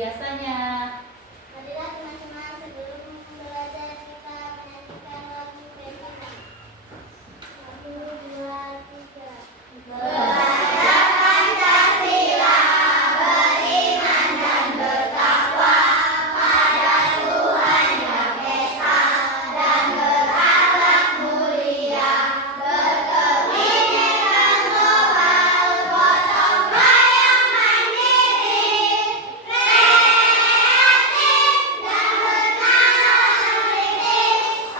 biasanya. Marilah teman-teman, sebelum belajar kita menyanyikan lagu Pevita. 1, 2, 3. Belajar Pancasila, beriman dan bertakwa pada Tuhan Yang Esa dan berakhlak mulia, berkebinekaan global, gotong royong mandiri, kreatif dan bernalar kritis.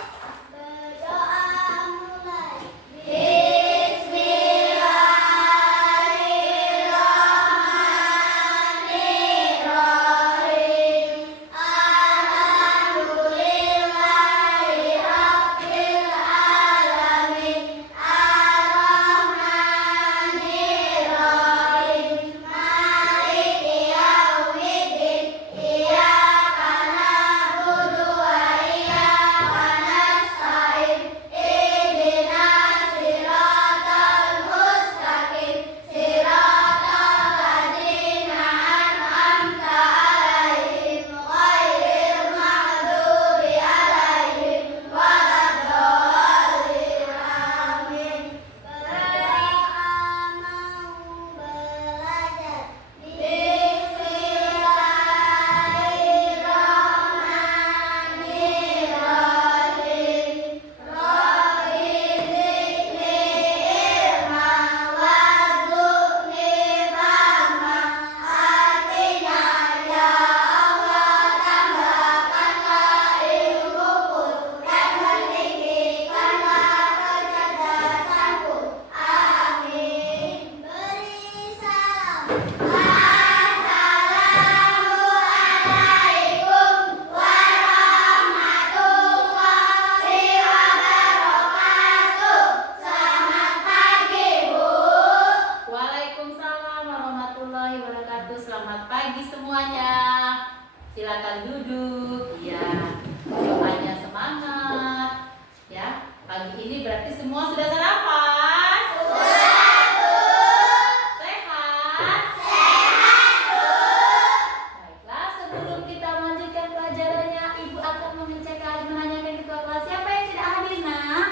Berdoa mulai. Bismillahirrahmanirrahim. Alhamdulillahirabbil alamin. Ar-Rahmanirrahim. Maliki yaumiddin. Iyyaka na'budu wa iyyaka nasta'in. Ihdinas siratal mustaqim. Siratal ladzina an'amta 'alaihim ghairil maghdubi 'alaihim waladdallin. Amin. Berdoa mau belajar. Bismillahirrahmanirrahim. Rabbi zidni ilma warzuqni fahma. Artinya, ya Allah, tambahkanlah ilmuku dan meninggikanlah kecerdasanku. Amin. Beri salam. Assalamualaikum warahmatullahi wabarakatuh. Selamat pagi, Bu. Waalaikumsalam warahmatullahi wabarakatuh. Selamat pagi semuanya. Silakan duduk. Ya, doanya semangat. Ya, pagi ini berarti semua sudah sarapan? Sehat? Baiklah, sebelum kita melanjutkan pelajarannya, Ibu akan menanyakan ketua kelas siapa yang tidak hadir, nak?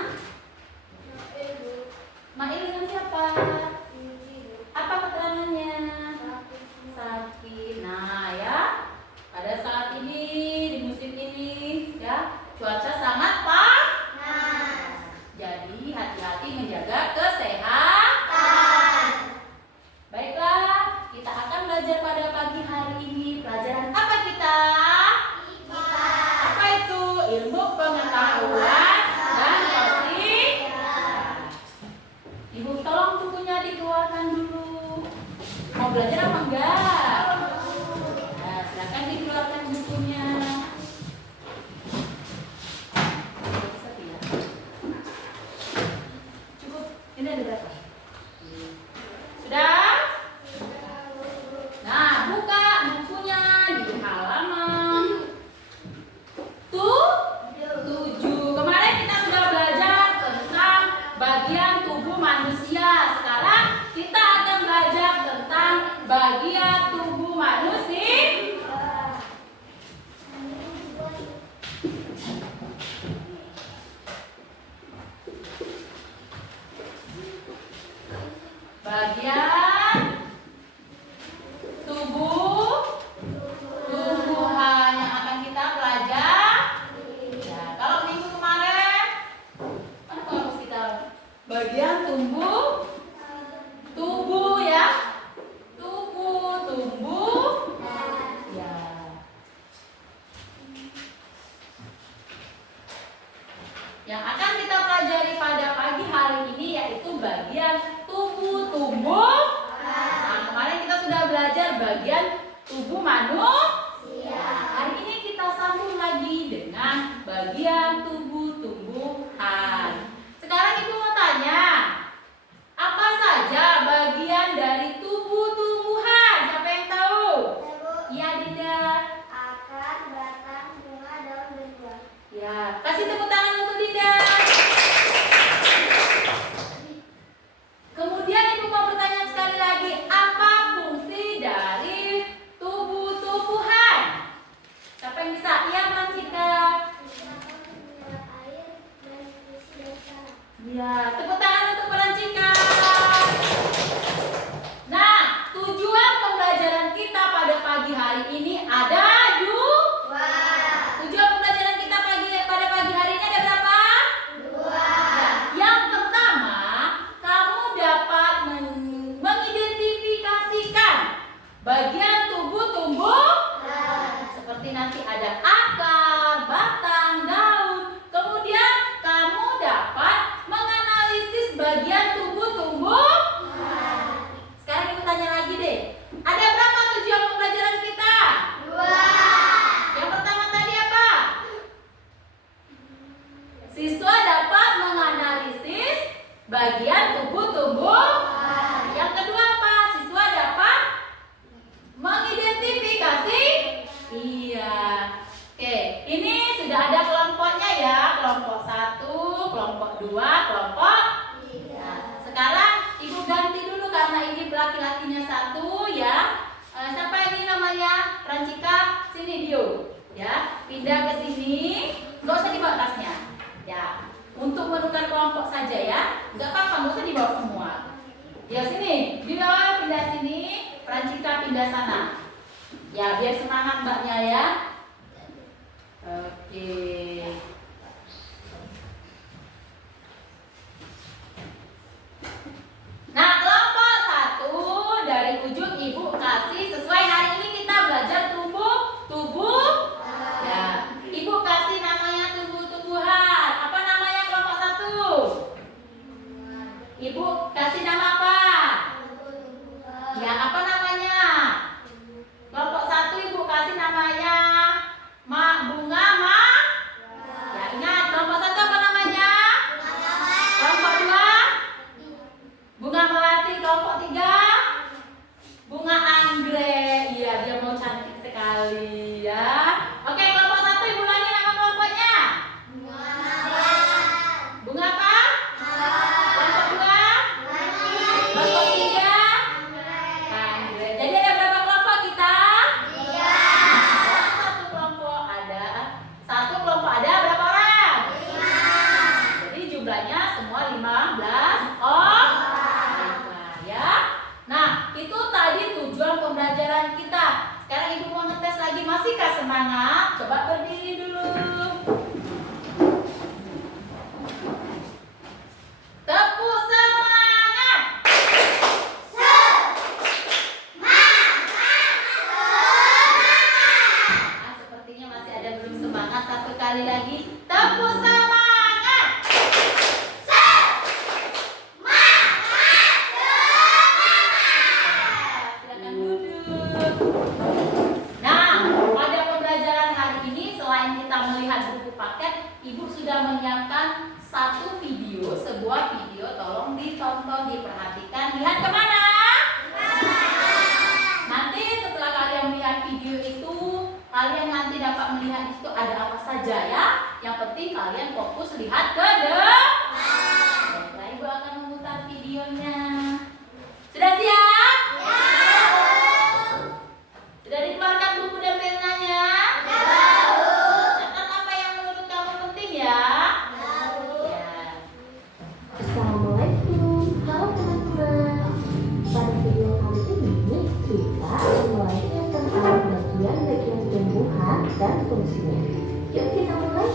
Mail dengan siapa? Apa keterangannya? Sakit. Nah, ya. Pada saat ini, di musim ini, ya, cuaca sangat panas. Jadi hati-hati menjaga video. Ya, pindah ke sini. Nggak usah dibawa tasnya. Ya, untuk menukar kelompok saja ya. Nggak apa-apa, nggak usah dibawa semua. Ya sini, dia pindah sini, Pranjika pindah sana. Ya, biar semangat mbaknya ya. Oke. Nah, kelompok 1 dari ujung ibu kasih sesuai hari ini kita belajar tubuh. Ya, ibu kasih namanya tumbuh-tumbuhan. Apa namanya kelompok 1? Ibu kasih nama apa? Ya, apa namanya? Kelompok 1 ibu kasih namanya bunga. Ya, ingat kelompok 1 apa namanya? Kelompok 2 bunga melati. Kelompok 3 bunga anggrek. Iya, dia mau cantik sekali ya. Oke, kelompok 1 ibu ulangi nama kelompoknya. Bunga apa? Kelompok 2 kelompok 3 anggrek. Jadi ada berapa kelompok kita? Satu kelompok ada berapa orang? 5. Jadi jumlahnya semua 15 orang ya. Nah, itu tadi tujuan pembelajaran kita. Sekarang ibu mau ngetes lagi, masihkah semangat? Coba berdiri dulu. Tepuk semangat. Sepertinya masih ada belum semangat. Satu kali lagi. Tepuk semangat. Silakan duduk. Nah, pada pembelajaran hari ini selain kita melihat buku paket, ibu sudah menyiapkan satu video, sebuah video. Tolong ditonton, diperhatikan. Lihat kemana? Nanti setelah kalian melihat video itu, kalian nanti dapat melihat di situ ada apa saja ya. Yang penting kalian fokus lihat ke depan. Baiklah, ibu akan memutar videonya. Sudah siap? Sudah dikeluarkan buku dan penanya? Catat apa yang menurut kamu penting ya. Assalamualaikum, halo teman-teman. Pada video kali ini kita mulainya tentang bagian-bagian tumbuhan dan fungsinya. Yuk kita mulai.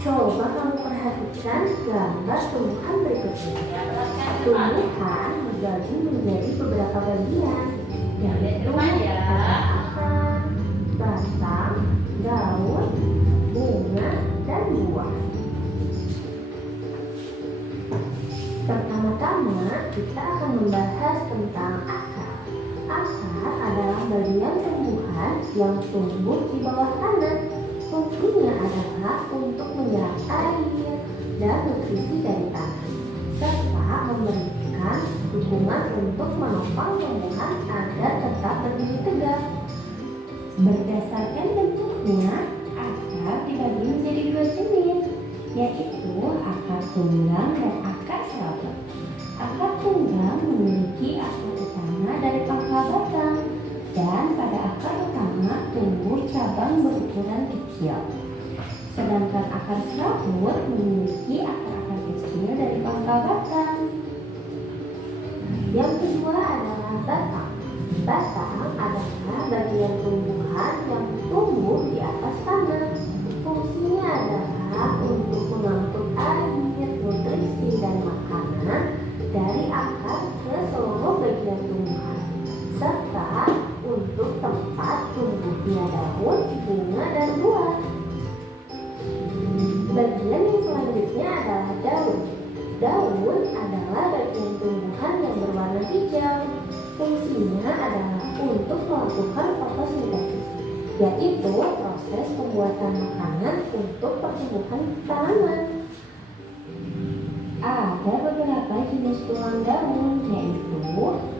Coba kamu perhatikan gambar tumbuhan berikutnya. Tumbuhan dibagi menjadi beberapa bagian, yaitu akar, batang, daun, bunga, dan buah. Pertama-tama kita akan membahas tentang akar. Akar adalah bagian tumbuhan yang tumbuh di bawah tanah. Fungsinya adalah untuk menyerap air dan nutrisi dari tanah, serta memberikan dukungan untuk menopang tumbuhan agar tetap berdiri tegak. Berdasarkan bentuknya, akar dibagi menjadi dua jenis, yaitu akar tunggang dan akar serabut. Akar tunggang memiliki akar utama dari pangkal batang, dan pada akar utama tumbuh cabang berukuran kecil. Sedangkan akar serabut memiliki akar-akar kecil dari pangkal batang. Yang kedua adalah batang. Batang adalah bagian tumbuhan yang tumbuh di atas tanah. Fungsinya adalah untuk mengangkut air, nutrisi, dan makanan dari akar ke seluruh bagian tumbuhan, serta untuk tempat tumbuhnya daun, bunga, dan buah. Bagian yang selanjutnya adalah daun. Daun adalah bagian tumbuhan yang berwarna hijau. Fungsinya adalah untuk melakukan fotosintesis, yaitu proses pembuatan makanan untuk pertumbuhan tanaman. Ada beberapa jenis tulang daun, yaitu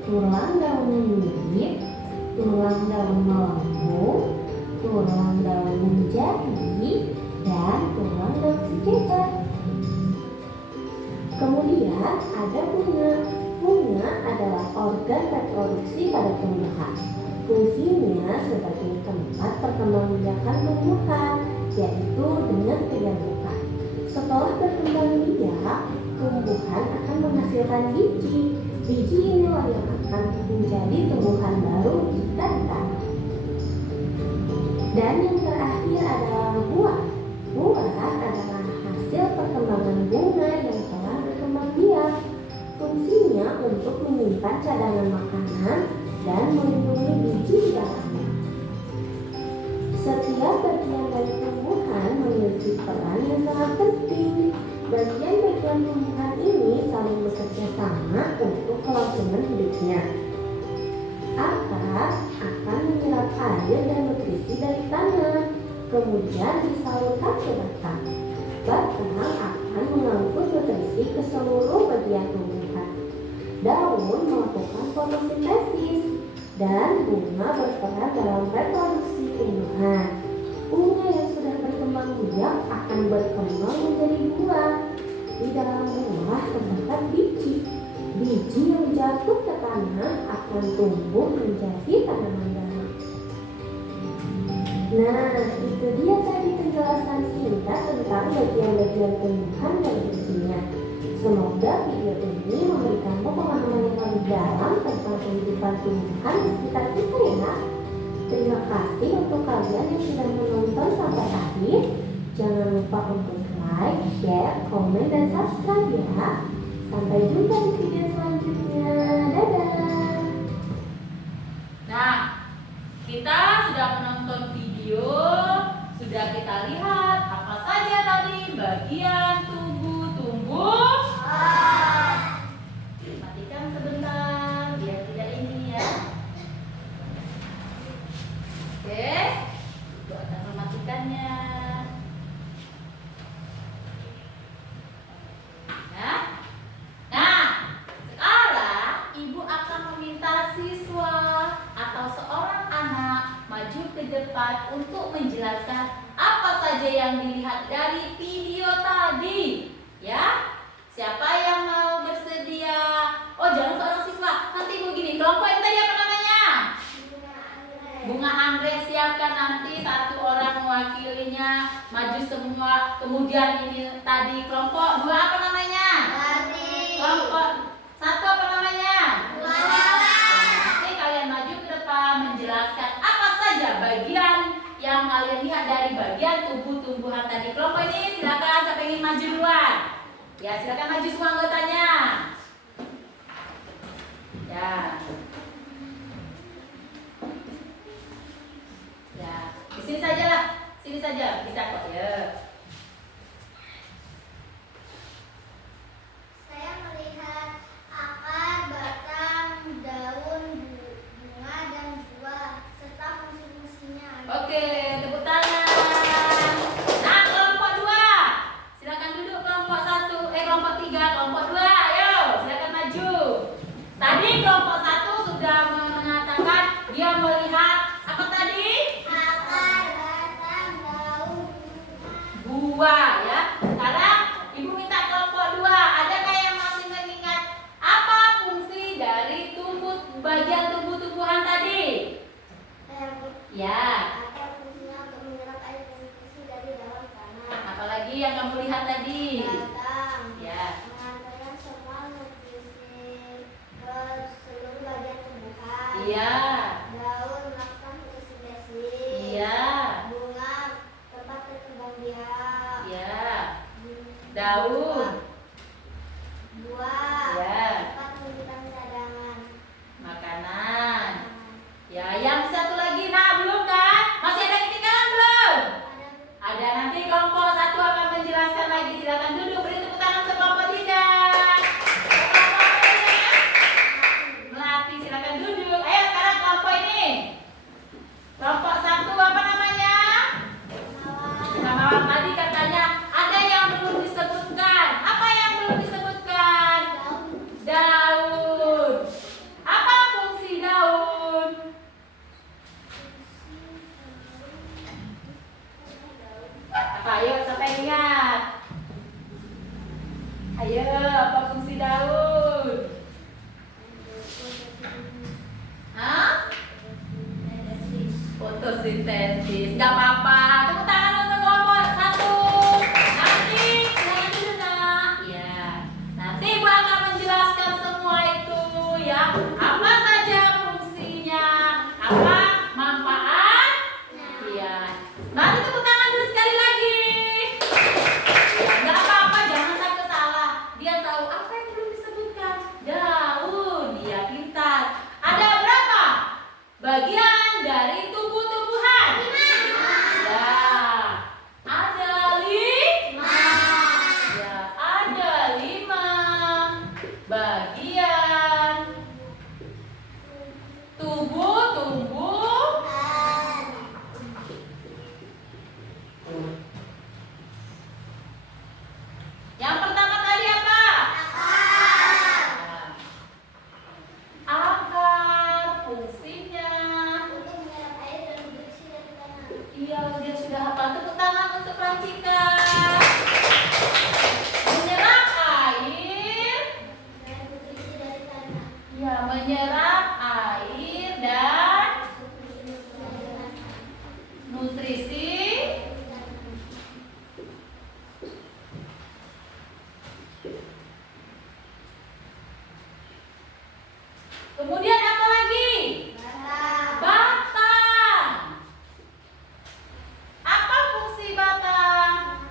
tulang daun mirip, tulang daun melengkung, tulang daun menjadi, dan tulang daun sejajar. Kemudian ada bunga. Bunga adalah organ reproduksi pada tumbuhan. Fungsinya sebagai tempat mempercepat perkembangbiakan tumbuhan, yaitu dengan penyaluran. Setelah berkembang biak, tumbuhan akan menghasilkan biji. Biji inilah yang akan menjadi tumbuhan baru jika ditanam. Dan yang terakhir adalah buah. Buah adalah hasil perkembangan bunga yang telah berkembang biak. Fungsinya untuk menyimpan cadangan makanan dan melindungi biji di dalamnya. Setiap bagian dari tumbuhan memiliki peran yang sangat penting. Bagian-bagian tumbuhan ini saling bekerja sama untuk kelangsungan hidupnya. Akar akan menyerap air dan nutrisi dari tanah, kemudian disalurkan ke batang. Batang akan mengangkut nutrisi ke seluruh bagian tumbuhan. Daun melakukan fotosintesis dan bunga berperan dalam reproduksi tumbuhan. Bunga yang sudah berkembang biak akan berkembang menjadi buah. Di dalam buah terdapat biji. Biji yang jatuh ke tanah akan tumbuh menjadi tanaman baru. Nah, itu dia tadi penjelasan singkat tentang bagian-bagian tumbuhan dan fungsinya. Semoga video ini memberikan pemahaman yang lebih dalam tentang kehidupan tumbuhan di sekitar kita ya. Terima kasih untuk kalian yang sudah menonton sampai akhir. Jangan lupa untuk like, share, komen, dan subscribe ya. Sampai jumpa di video selanjutnya. Dadah. Nah, kita sudah menonton video, sudah kita lihat apa saja tadi bagian tubuh tumbuh. Matikan sebentar biar tidak ini ya. Oke, Ibu akan mematikannya. Nah, sekarang Ibu akan meminta siswa atau seorang anak maju ke depan untuk menjelaskan apa saja yang dilihat dari video tadi. Ya, siapa yang mau bersedia? Oh, jangan seorang siswa. Nanti begini, kelompok yang tadi apa namanya? Bunga anggrek. Siapkan nanti satu orang mewakilinya, maju semua. Kemudian ini tadi kelompok dua apa namanya? Kelompok satu apa namanya? Nanti kalian maju ke depan menjelaskan apa saja bagian yang kalian lihat dari bagian tubuh tumbuhan tadi. Kelompok ini silakan, siapa ingin maju duluan? Ya, silakan maju semua anggotanya. Ya. Ya, di sini saja lah. Sini saja bisa kok ya. Saya melihat akar, batang, daun, bunga, dan buah serta fungsi-fungsinya. Oke, tepuk tangan. Nah, kelompok dua, silakan duduk. Kelompok satu, kelompok tiga, kelompok dua, ayo, silakan maju. Tadi kelompok satu sudah mengatakan dia melihat apa tadi? Akar, batang, daun, Buah ya. Sekarang Ibu minta kelompok dua. Adakah yang masih mengingat apa fungsi dari bagian tubuh-tumbuhan tadi? Ya. akar fungsinya untuk menyerap air dan nutrisi dari dalam tanah. Apalagi yang kamu lihat tadi? Batang Ya. mengantarkan semua nutrisi ke seluruh bagian tumbuhan. Iya. Daun melakukan fotosintesis. Iya. Bunga tempat berkembang biak. Iya. Daun. Buah Ya. tempat menyimpan cadangan Makanan. Ya, yang satu lagi. Nah, belum kan? Masih ada ketinggalan belum? Ada, nanti kelompok satu akan menjelaskan lagi. Silakan duduk, beri tepuk tangan untuk kelompok tiga. Kelompok tiga. Melati, silakan duduk. Ayo sekarang kelompok ini. Kelompok satu apa namanya? Nama tadi katanya ada yang belum disebutkan. Apa yang belum disebutkan? Daun. Apa fungsi daun? Apa? Ayo, siapa yang ingat? Ayo, apa fungsi daun? Hah? Foto fotosintesis. Gak apa-apa. Tepuk tangan untuk kelompok 1. Nanti jangan dulu nak. Ya. Nanti Ibu akan menjelaskan semua itu ya. Apa saja fungsinya? Apa manfaat? Ya. Nanti tepuk tangan dulu sekali lagi. Ya, nggak apa-apa, jangan sampai salah. Dia tahu apa yang belum disebutkan. Daun, dia pintar. Ada berapa bagian dari tubuh-tubuhan? 5. Ya. Ada 5. Ya, ada 5 bagian tubuh-tubuh. Yang pertama tadi apa? Akar, fungsinya. Untuk menyerap air dan nutrisi dari tanah. Iya, dia sudah hafal. Tepuk tangan untuk Prantika. Menyerap air. Dan nutrisi dari tanah. Ya, menyerap air dan nutrisi. Kemudian apa lagi? Batang. Apa fungsi batang?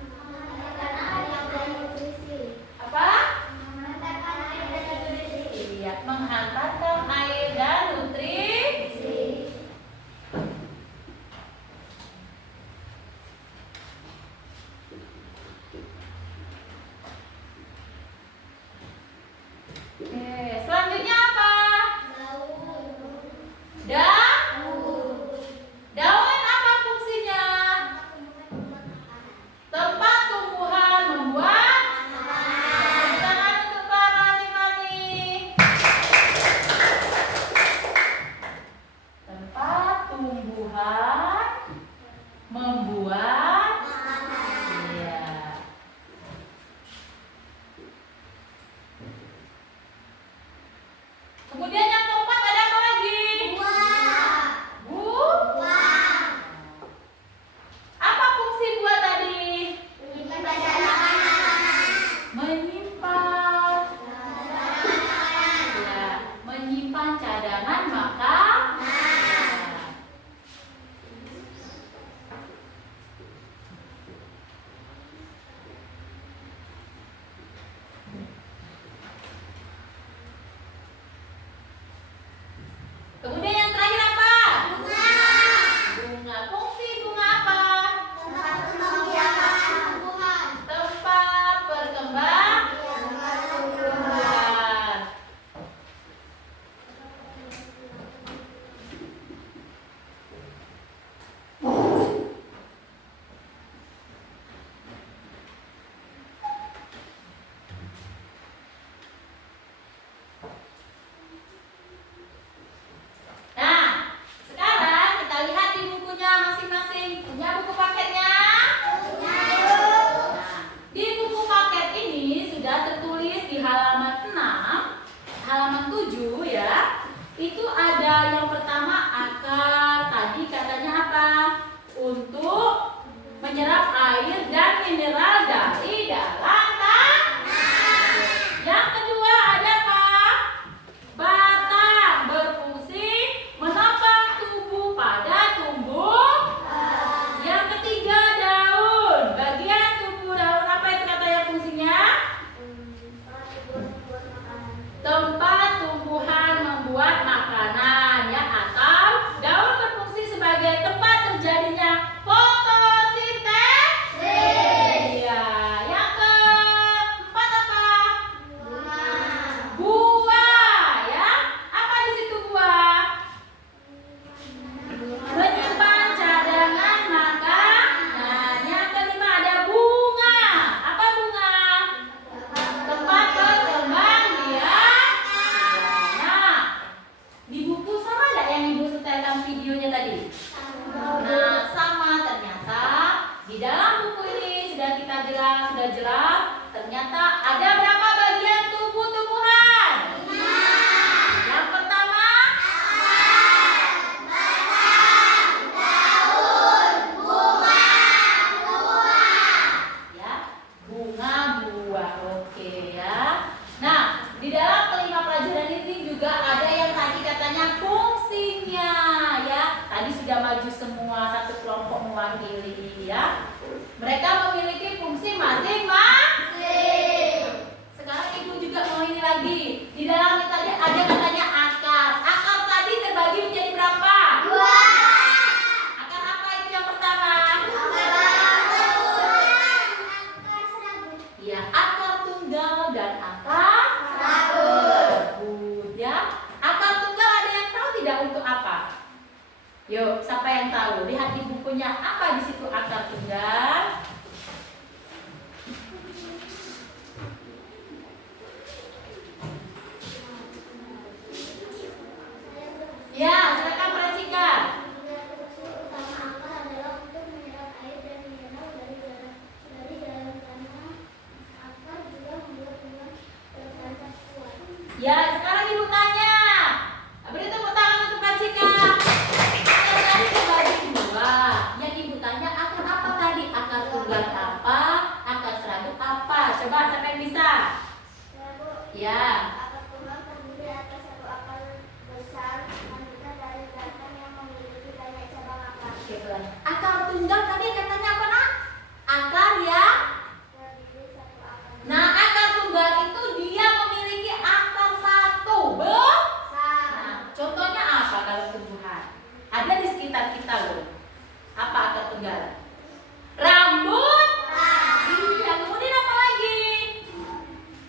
semua satu kelompok mewakili ya. Mereka memiliki fungsi masing-masing. Sekarang ibu juga mau ini lagi. Di dalamnya tadi ada katanya akar. Akar tadi terbagi menjadi berapa? 2. Akar apa itu yang pertama? Ya, akar tunggal dan akar serabut ya. Akar tunggal ada yang tahu tidak untuk apa? Yuk, siapa yang tahu? Lihat di bukunya apa di situ akar tunggal. Ya, silakan perhatikan. Ya, sekarang ibu tanya. Beri tepuk tangan untuk Kak Cika. Akar tadi terbagi 2. Yang ibu tanya akar apa tadi? Akar tunggal apa? Akar serabut apa? Coba siapa yang bisa? Ya. Akar tunggal terdiri atas satu akar besar, selanjutnya dari batang yang memiliki banyak cabang akar. Akar tunggal tadi katanya apa nak? Akar ya. Terdiri satu akar Nah, akar tunggal itu dia memiliki akar satu. besar. Nah, contohnya apa kalau tumbuhan? Ada di sekitar kita loh. Apa akar tunggal? Rambut. Iya, kemudian apa lagi?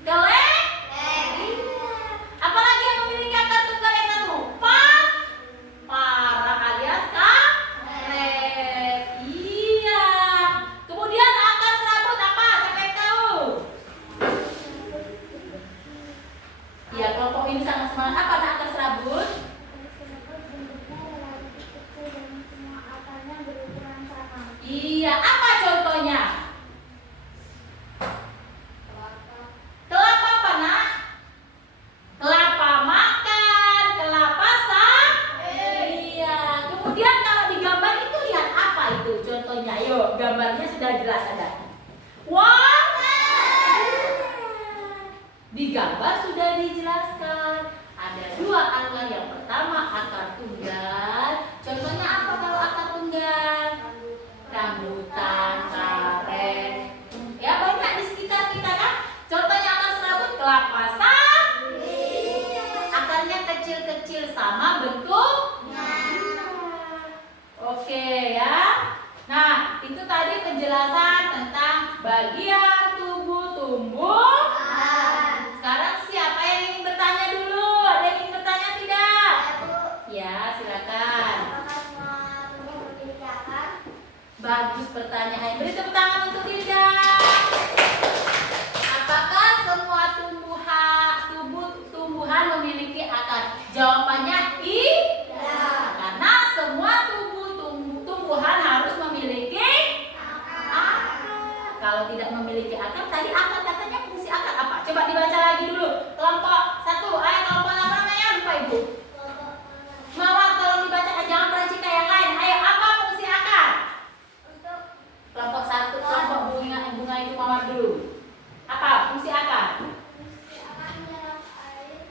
Kelek. Iya. Apa lagi yang memiliki akar tunggal yang satu? Parang alias karet. Iya. Kemudian akar serabut apa? Siapa yang tahu? Iya, kelompok ini sangat semangat. Apa ada akar serabut? Bentuknya relatif kecil dan semua akarnya berukuran sama. Iya, apa contohnya? Kelapa, Kelapa apa nak? Kelapa makan, kelapa iya. Kemudian kalau di gambar itu lihat apa itu contohnya? Yuk, gambarnya sudah jelas ada. Di gambar sudah dijelaskan. Ada 2 akar. Yang pertama akar tunggal. Contohnya apa kalau akar tunggal? Rambutan, karet. Ya banyak di sekitar kita kan. Contohnya akar serabut kelapa akarnya kecil-kecil sama bentuknya. Oke ya. Nah, itu tadi penjelasan tentang bagian tubuh tumbuhan. Sekarang siapa yang ingin bertanya dulu? Ada yang ingin bertanya tidak? Ya, silakan. apakah semua tumbuh memiliki akar? Bagus pertanyaan. Beri tepuk tangan untuk Dinda. Apakah semua tumbuhan memiliki akar? Jawabannya iya. Karena semua tumbuhan harus memiliki akar. Kalau tidak memiliki akar, tadi akar katanya fungsi akar apa? Coba dibaca lagi dulu. Kelompok 1, kelompok apa namanya? Lupa ibu. Mawar, tolong dibaca. Jangan perhatikan yang lain. Ayo, apa fungsi akar? Untuk Kelompok 1, kelompok bunga itu mawar dulu. Apa fungsi akar? fungsi akar menyerap air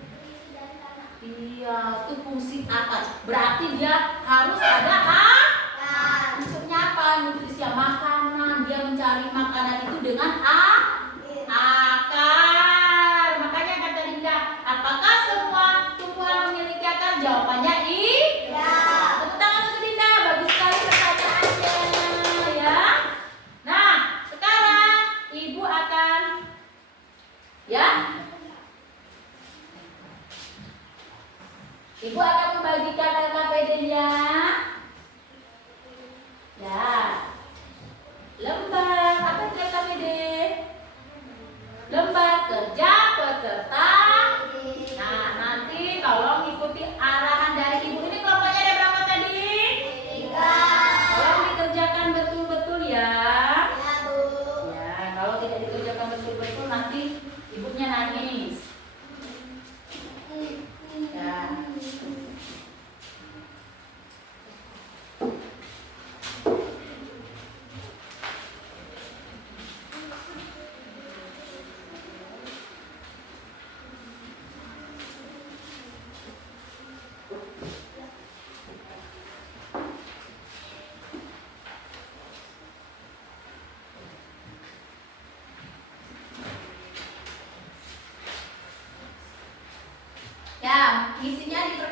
berisi dari tanah. Iya,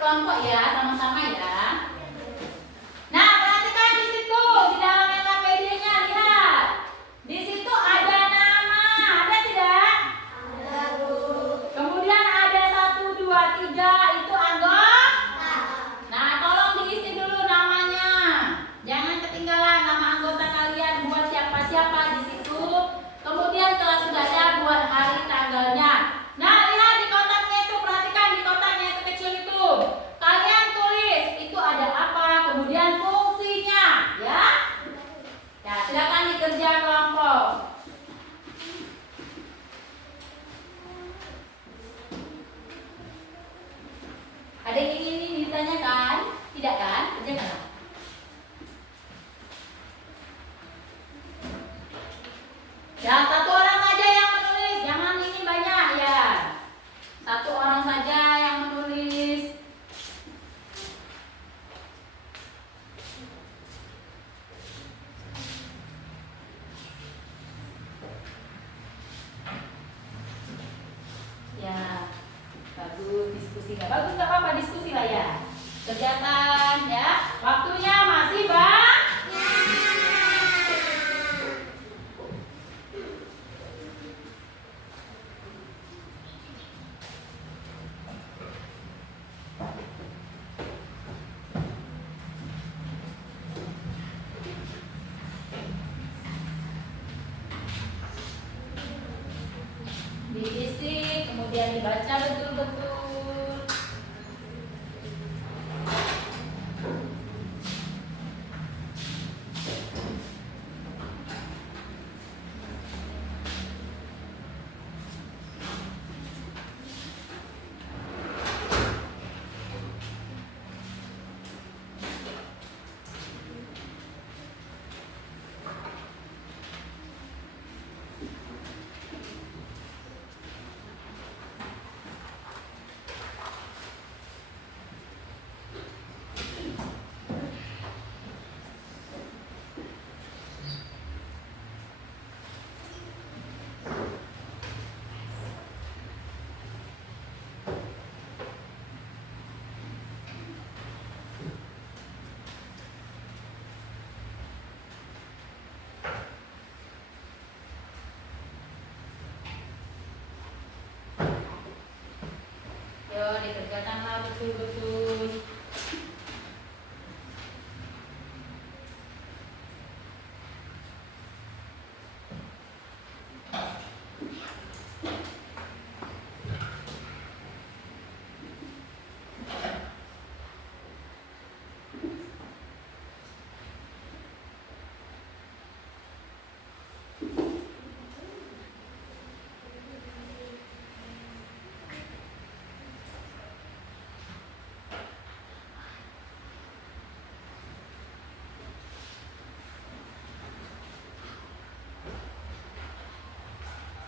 berkelompok ya, sama-sama ya. Nah, perhatikan di situ, di dalam LKPD-nya, lihat. Di situ ada nama, ada tidak? Ada, Bu. Kemudian ada 1, 2, 3, itu anggota. Nah, tolong diisi dulu namanya. Jangan ketinggalan nama anggota kalian buat siapa-siapa di situ. Kemudian kalau sudah ada buat hari tanggalnya. Nah, lihat di kotaknya itu, perhatikan di kotaknya itu kecil itu. Kalian tulis itu ada apa, kemudian fungsinya, ya. Ya, silakan dikerja kelompok. Ada yang ingin ditanyakan? Tidak kan? Kerjakanlah. Ya, satu orang saja yang menulis, jangan ini banyak ya. Satu orang saja yang menulis. Ya, bagus diskusi. Nggak bagus nggak apa-apa, diskusi lah ya. Kerjakan ya. Waktunya masih banyak. Diisi, kemudian dibaca betul-betul. Yo, dikerjakanlah betul-betul.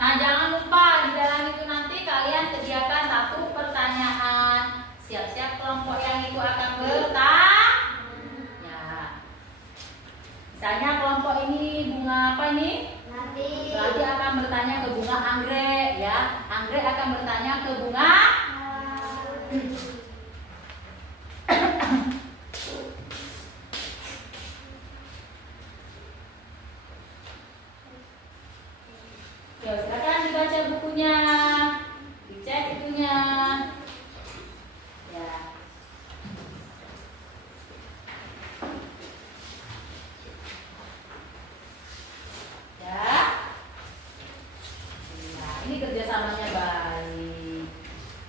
Nah, jangan lupa di dalam itu nanti kalian sediakan satu pertanyaan. Siap-siap kelompok yang itu akan bertanya. Misalnya kelompok ini bunga apa ini? Nanti. Berarti akan bertanya ke bunga anggrek ya. Anggrek akan bertanya ke bunga. Ya, silakan dibaca bukunya, dicek bukunya. Ya. Ya. Nah, ini kerjasamanya baik.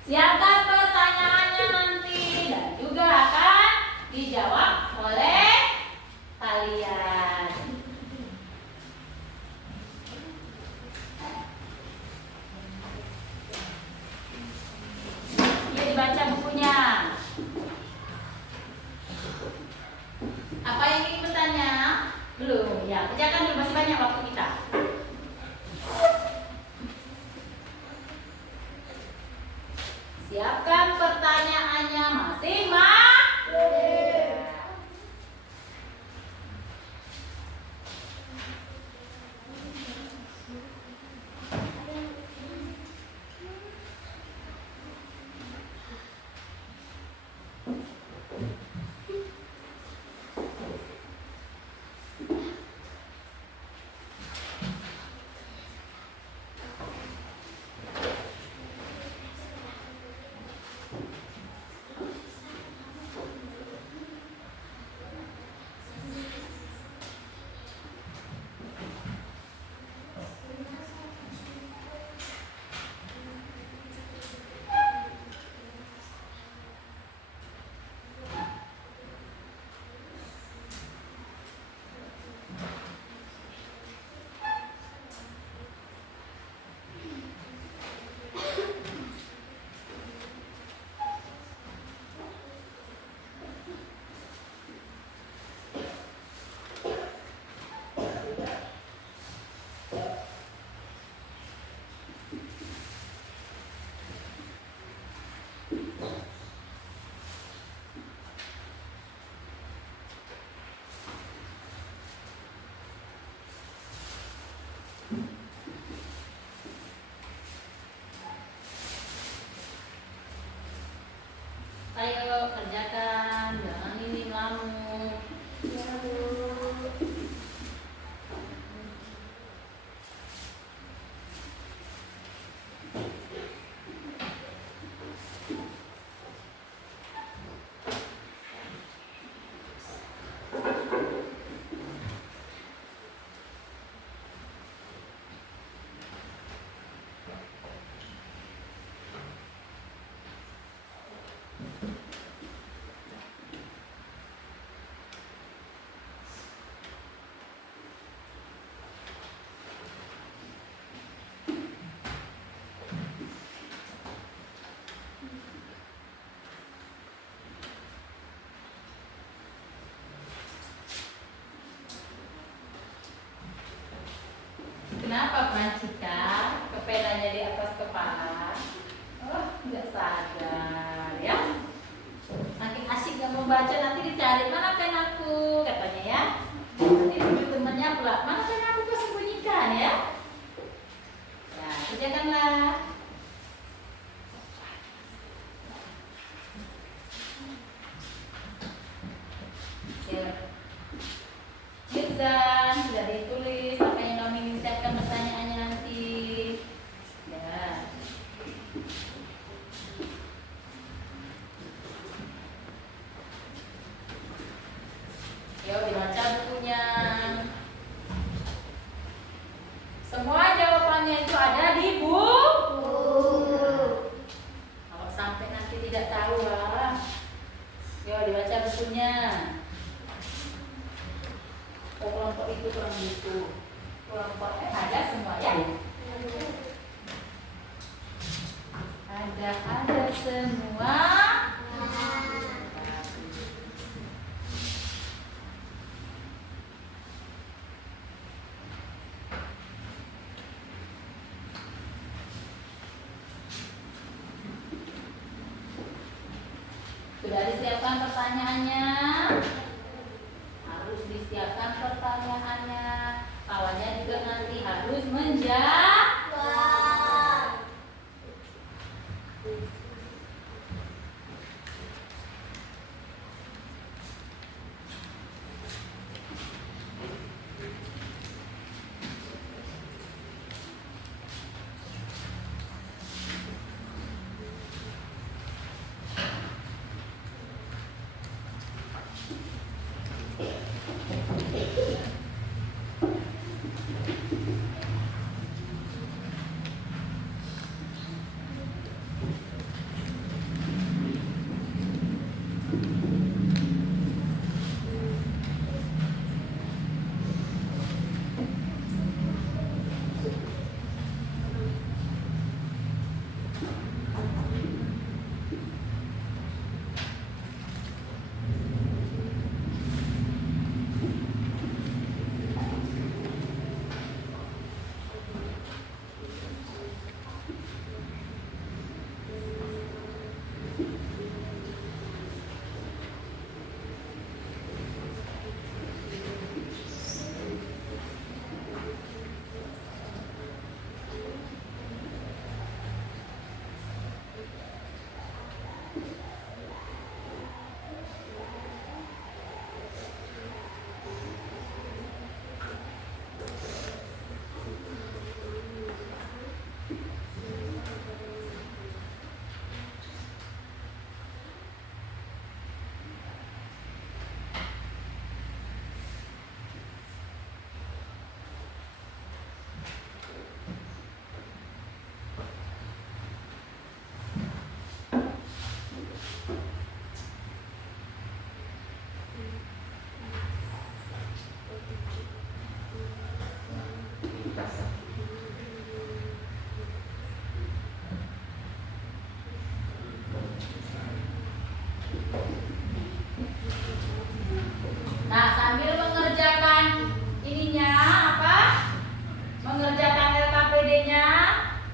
Siapkan pertanyaannya nanti dan juga akan dijawab oleh kalian. Dibaca bukunya. Apa yang ingin bertanya? Belum. Ya, kerjakan dulu, masih banyak waktu kita. Siapkan pertanyaannya masing-masing. Ayo kerjakan, jangan ini melamun. Ya, Bu. Kenapa Francika? Kepedanya di atas kepala. Oh, nggak sadar ya. Nanti asik nggak membaca, nanti dicari mana penaku katanya ya. Nanti tunjuk temannya pula, mana penaku kau sembunyikan ya. Nah, kerjakanlah. Ya. Mirza, sudah ditulis apa yang kami siapkan pertanyaannya nanti. Ya. Yuk dibaca bukunya. Semua jawabannya itu ada di buku. Kalau sampai nanti tidak tahu lah. Yuk dibaca bukunya. Oh, kelompok itu kurang gitu. Kelompoknya ada semua ya. Ada semua. Sudah disiapkan pertanyaannya? Harus disiapkan pertanyaannya. Kawannya juga nanti harus menjawab.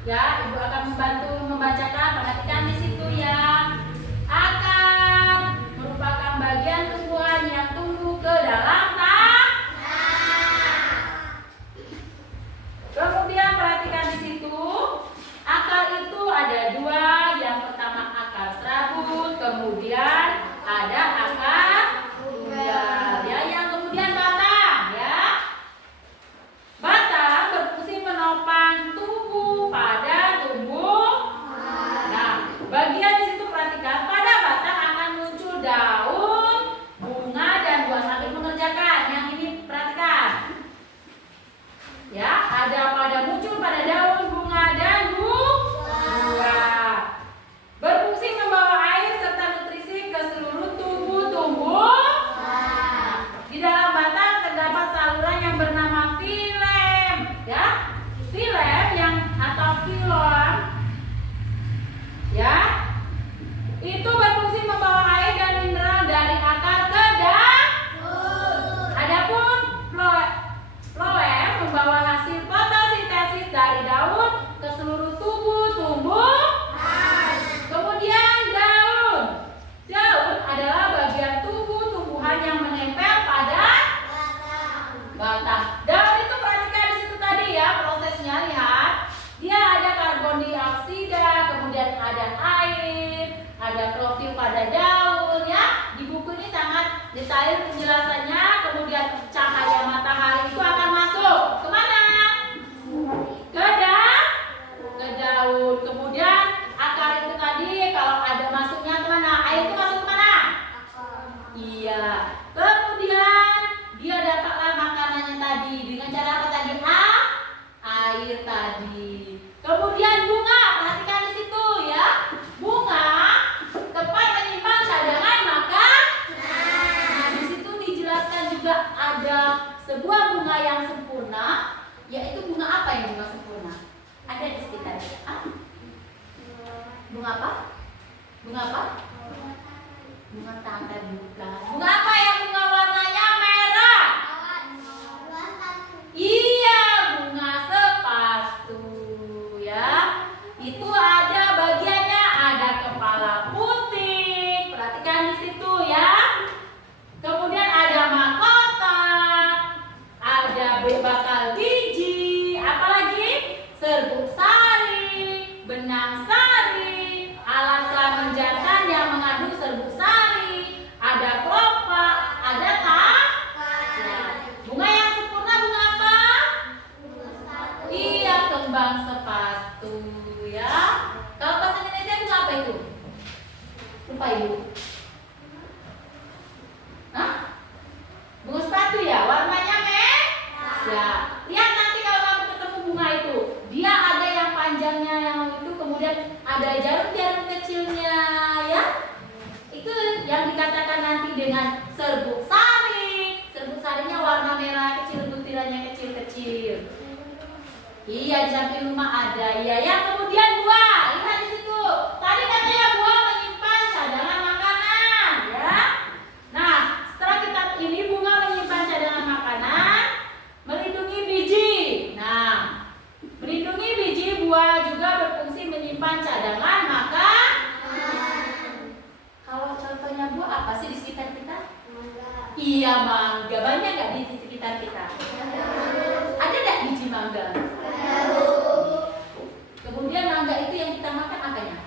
Ya, Ibu akan membantu membacakan. Perhatikan di situ ya. Akar merupakan bagian tumbuhan yang tumbuh ke dalam tanah. Kemudian perhatikan di situ. Akar itu ada dua. Yang pertama akar serabut, kemudian ada akar tunggal. Ya, yang kemudian batang ya. Batang berfungsi menopang tubuh pada tumbuh. Nah, bagian di situ perhatikan, pada batang akan muncul daun, bunga dan buah sambil mengerjakan. Yang ini perhatikan. Ya, ada pada muncul pada daun, bunga dan buah. Berfungsi membawa air serta nutrisi ke seluruh tubuh tumbuh. Di dalam batang terdapat saluran yang bernama filem, ya. Filem yang atau filum, ya. Itu berfungsi membawa air dan mineral dari akar ke daun. Adapun floem membawa hasil fotosintesis dari daun ke seluruh tubuh tumbuh. Kemudian daun. Daun adalah bagian tubuh tumbuhan yang menempel pada batang. Daun itu perhatikan di situ tadi ya prosesnya, lihat. Dia ada karbon dioksida, kemudian ada air, ada klorofil pada daun ya. Di buku ini sangat detail penjelasannya. Kemudian cahaya matahari itu akan masuk kemana? Ke daun. Kemudian akar itu tadi kalau ada masuknya kemana? Air itu masuk kemana? Iya. Kemudian dia dapatlah makanannya tadi dengan cara apa tadi? Air tadi. Kemudian bunga, perhatikan di situ ya. Bunga tempat menyimpan cadangan makan. Nah, di situ dijelaskan juga ada sebuah bunga yang sempurna, yaitu bunga apa yang bunga sempurna? Ada di sekitar kita. Bunga apa? Bunga apa? Bunga tangkai bukan. Bunga apa yang bunga warnanya merah? Iya, bunga sepatu ya. Itu ada bagiannya, ada kepala putih. Perhatikan di situ ya. Kemudian ada mahkota, ada bakal biji, apalagi serbuk sari, benang sari, alat kelamin jantan yang mengandung serbuk sari, ada kelopak, ada ya. Bunga yang sempurna bunga apa? Iya, kembang sepatu ya. Kalau bahasa Indonesia bunga apa itu? Lupa ibu. Hah? Bunga sepatu ya, warnanya merah. Ya, lihat nanti kalau kamu ketemu bunga itu, dia ada yang panjangnya yang itu, kemudian ada jarum-jarum kecilnya ya. Itu yang dikatakan nanti dengan serbuk sari. Serbuk sarinya warna merah kecil, butirannya kecil-kecil. Iya, di samping rumah ada. Iya ya, kemudian buah. Lihat di situ. Tadi katanya buah menyimpan cadangan makanan, ya. Nah, setelah kita ini bunga menyimpan cadangan makanan, melindungi biji. Nah, melindungi biji, buah juga berfungsi menyimpan cadangan makanan. Kalau contohnya buah apa sih di sekitar kita? Iya, mangga. Banyak nggak di sekitar kita? Ada nggak biji mangga? Kemudian mangga itu yang kita makan apanya?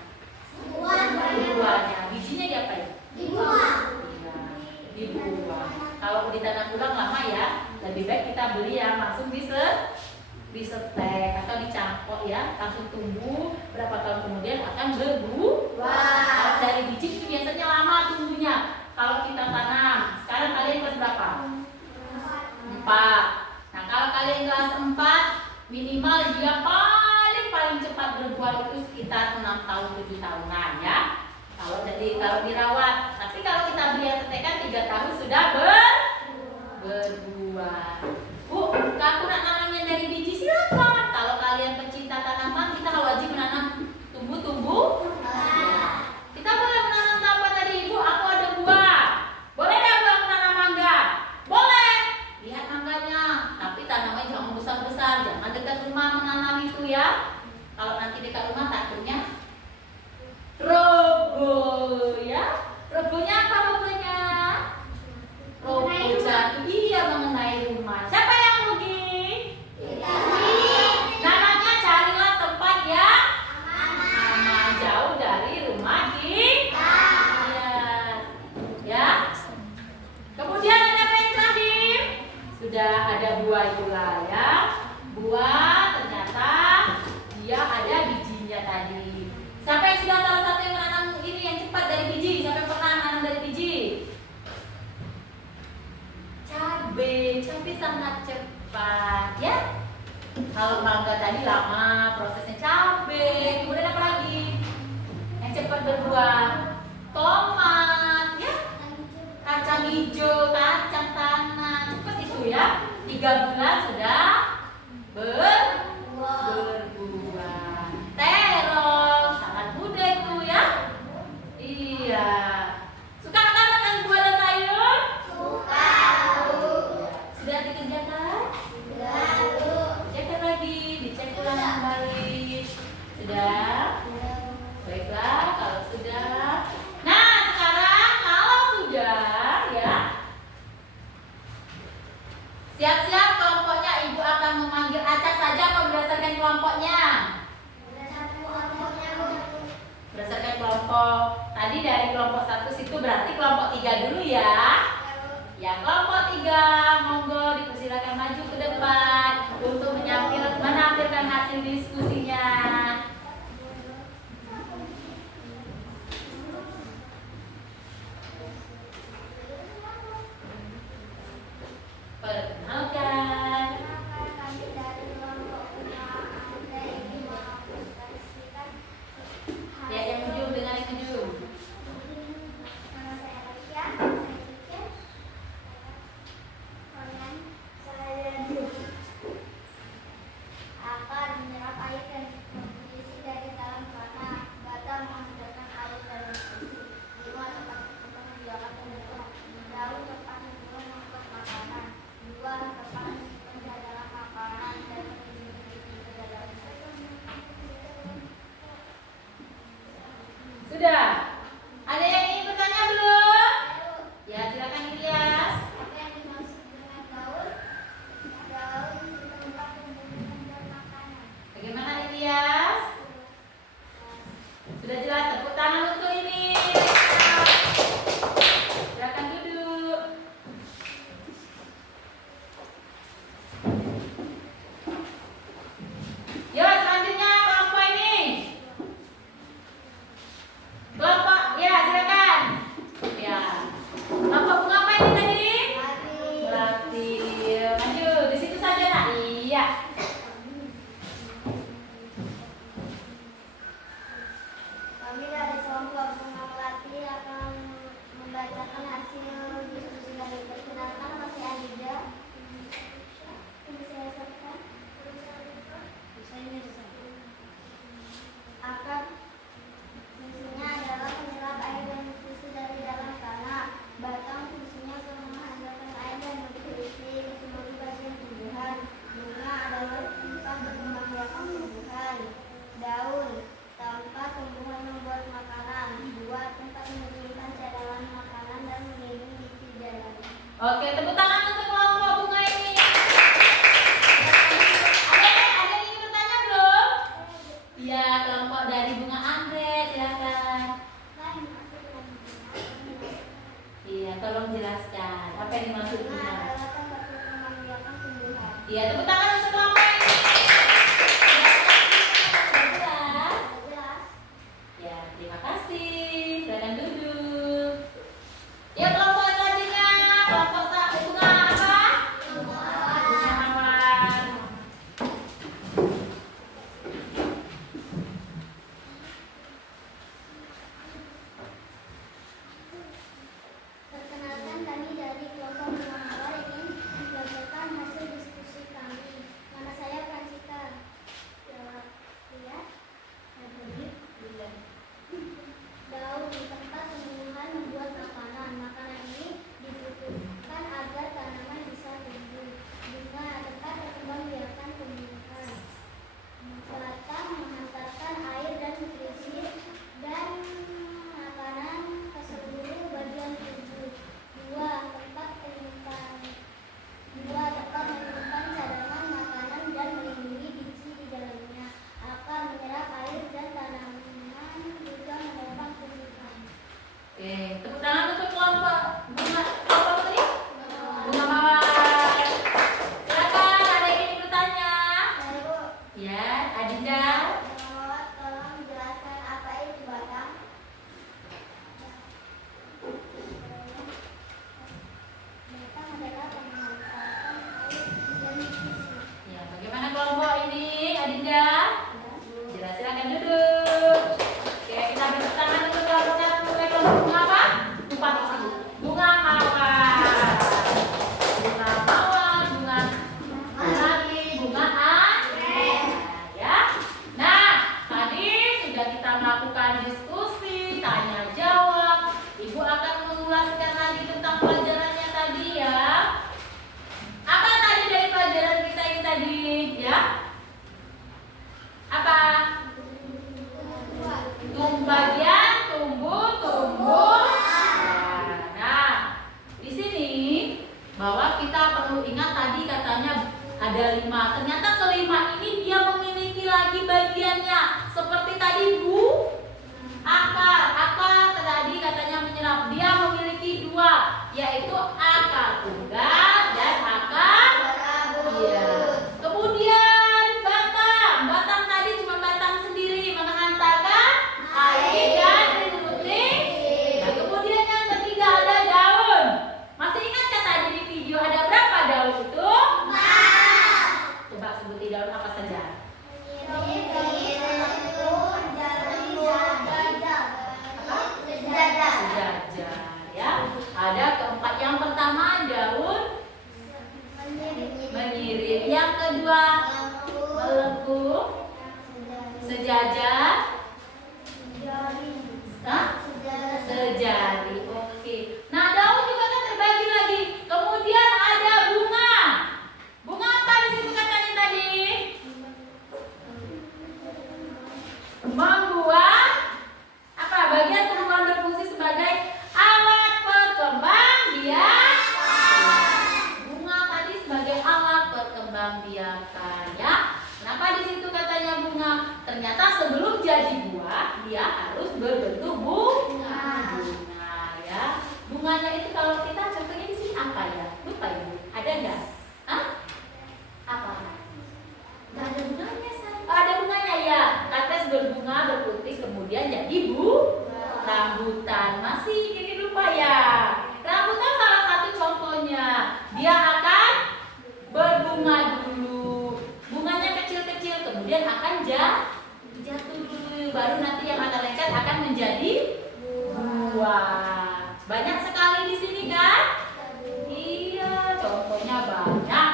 Buahnya. Bijinya diapain? Dibuang. Iya, dibuang. Kalau ditanam ulang lama ya, lebih baik kita beli yang langsung disetek atau dicangkok ya, langsung tumbuh. Berapa tahun kemudian akan berbuah. Kalau dari biji itu biasanya lama tumbuhnya. Kalau kita tanam, sekarang kalian kelas berapa? 4. Nah, kalau kalian kelas 4, minimal dia paling cepat berbuah itu sekitar 6 tahun 7 tahunan ya. Kalau dirawat. Tapi kalau kita beli yang setekan 3 tahun sudah berbuah. Bu, aku nak nanamnya dari biji silakan. Kalau kalian pecinta tanaman, kita wajib menanam tumbuh-tumbuh. Ya. Kita boleh menanam apa tadi Ibu? Aku ada buah. Boleh nggak Bu aku tanam mangga? Boleh. Lihat mangganya. Tapi tanamannya jangan besar-besar, jangan dekat rumah menanam itu ya. Kalau nanti dekat rumah takutnya robo ya. Robonya apa robonya? Robo jatuh, iya, mengenai rumah. Siapa yang rugi? Namanya carilah tempat yang aman, jauh dari rumah kita. Ya. Kemudian ada apa yang terakhir? Sudah ada buah itulah ya. Buah ternyata dia ada bijinya tadi. Siapa yang sudah salah satu yang menanam ini yang cepat dari biji? Siapa yang pernah menanam dari biji? Cabai sangat cepat ya. Kalau mangga tadi lama prosesnya cabai. Kemudian apa lagi? Yang cepat berbuah? Tomat ya. Kacang hijau, kacang tanah, cepat itu ya. 3 bulan sudah berbuah. Terong sangat mudah itu ya. Iya. Suka nggak makan buah dan sayur? Suka. Sudah dikerjakan? Cek lagi, dicek ulang kembali. Sudah? Baiklah, kalau sudah. Nah, sekarang kalau sudah ya. Siap-siap kelompoknya, Ibu akan memanggil acak saja atau berdasarkan kelompoknya? Berdasarkan kelompok. Tadi dari kelompok 1 situ berarti kelompok 3 dulu ya. Ya, kelompok 3 monggo dipersilakan maju ke depan untuk menampilkan hasil diskusinya. Perkenalkan. Kami dari kelompok Anda ingin mengapresiasikan Ya, yang ujung dengan yang ujung. nama saya Aisyah, saya Cici. Kemudian saya akan menyerap air dan mengisi dari dalam tanah. Bata menghasilkan air dari besi. 5 tempat untuk menjualkan tumbuhan. Daun tempat tumbuhan membuat makanan. 2 tempat penjagalan makanan dan penjagalan. Sudah? Ada yang ingin bertanya belum? Ya, silakan Ilyas. Apa yang dimaksud dengan daun? Daun tempat tumbuhan dan makanan. Bagaimana Ilyas? Sudah jelas, tepuk tangan untuk ini. Silakan duduk. Yo, selanjutnya kelompok ini. Kelompok, ya silakan. Ya. Kelompok bunga apa ini tadi? Melati. Maju, di situ saja nak. Iya. Kami dari kelompok bunga melati akan membacakan hasil diskusi dari perkenalkan masih Adida. Ini saya serta. Akan fungsinya adalah menyerap air dan nutrisi dari dalam tanah. Batang fungsinya untuk menghasilkan air dan nutrisi ke seluruh bagian tumbuhan. Bunga adalah tempat untuk membiarkan tumbuhan. Daun tempat tumbuhan membuat makanan. 2 tempat menyimpan cadangan makanan dan melindungi biji dalam. Oke, tepuk tangan untuk kelompok bunga ini. Ada yang ingin bertanya belum? Iya, kelompok dari bunga anggrek, silakan. Iya, tolong jelaskan apa yang dimaksud Bunga bunga. adalah tempat untuk membiarkan tumbuhan. Iya, tepuk tangan untuk kelompok ini. Sudah jelas? Jelas. Ya, terima kasih. Silakan duduk. Ya, kelompok selanjutnya, kelompok bunga apa? Bunga mawar. Perkenalkan kami dari kelompok bunga mawar ingin membacakan hasil diskusi kami. Ibu ingat tadi katanya ada 5. Ternyata kelima ini dia memiliki lagi bagiannya. Seperti tadi Bu, akar tadi katanya menyerap. Dia memiliki 2, yaitu akar tunggal dan akar. Iya. Kemudian batang tadi cuma batang sendiri mengantarkan air dan putih. Nah, kemudian yang ketiga ada daun. Masih ingat kan tadi di video ada berapa daun itu? Coba sebutin daun apa saja. Sejajar ya. Ada keempat. Yang pertama daun menyirit. Yang kedua melengkung. Sejajar. Hah? Sejari. Oke. Nah, daun juga kan terbagi lagi. Kemudian ada bunga. Bunga apa di situ katanya tadi? Membuat apa? Bagian tumbuhan berfungsi sebagai alat perkembangbiakan. Bunga tadi sebagai alat perkembangbiakan ya. Kenapa di situ katanya bunga? Ternyata sebelum jadi buah dia harus berbentuk bunga ya. Bunganya itu kalau kita contohnya di sini apa ya? Lupa Ibu. Ada nggak? Hah? Apa? Nggak ada bunganya sayang. Oh, ada bunganya ya. Kates berbunga berputih kemudian jadi rambutan. Masih jadi lupa ya. Rambutan salah satu contohnya. Dia akan berbunga dulu. Bunganya kecil-kecil kemudian akan jatuh dulu. Baru nanti yang akan lengket akan menjadi buah. Banyak sekali di sini kan? Iya, contohnya banyak.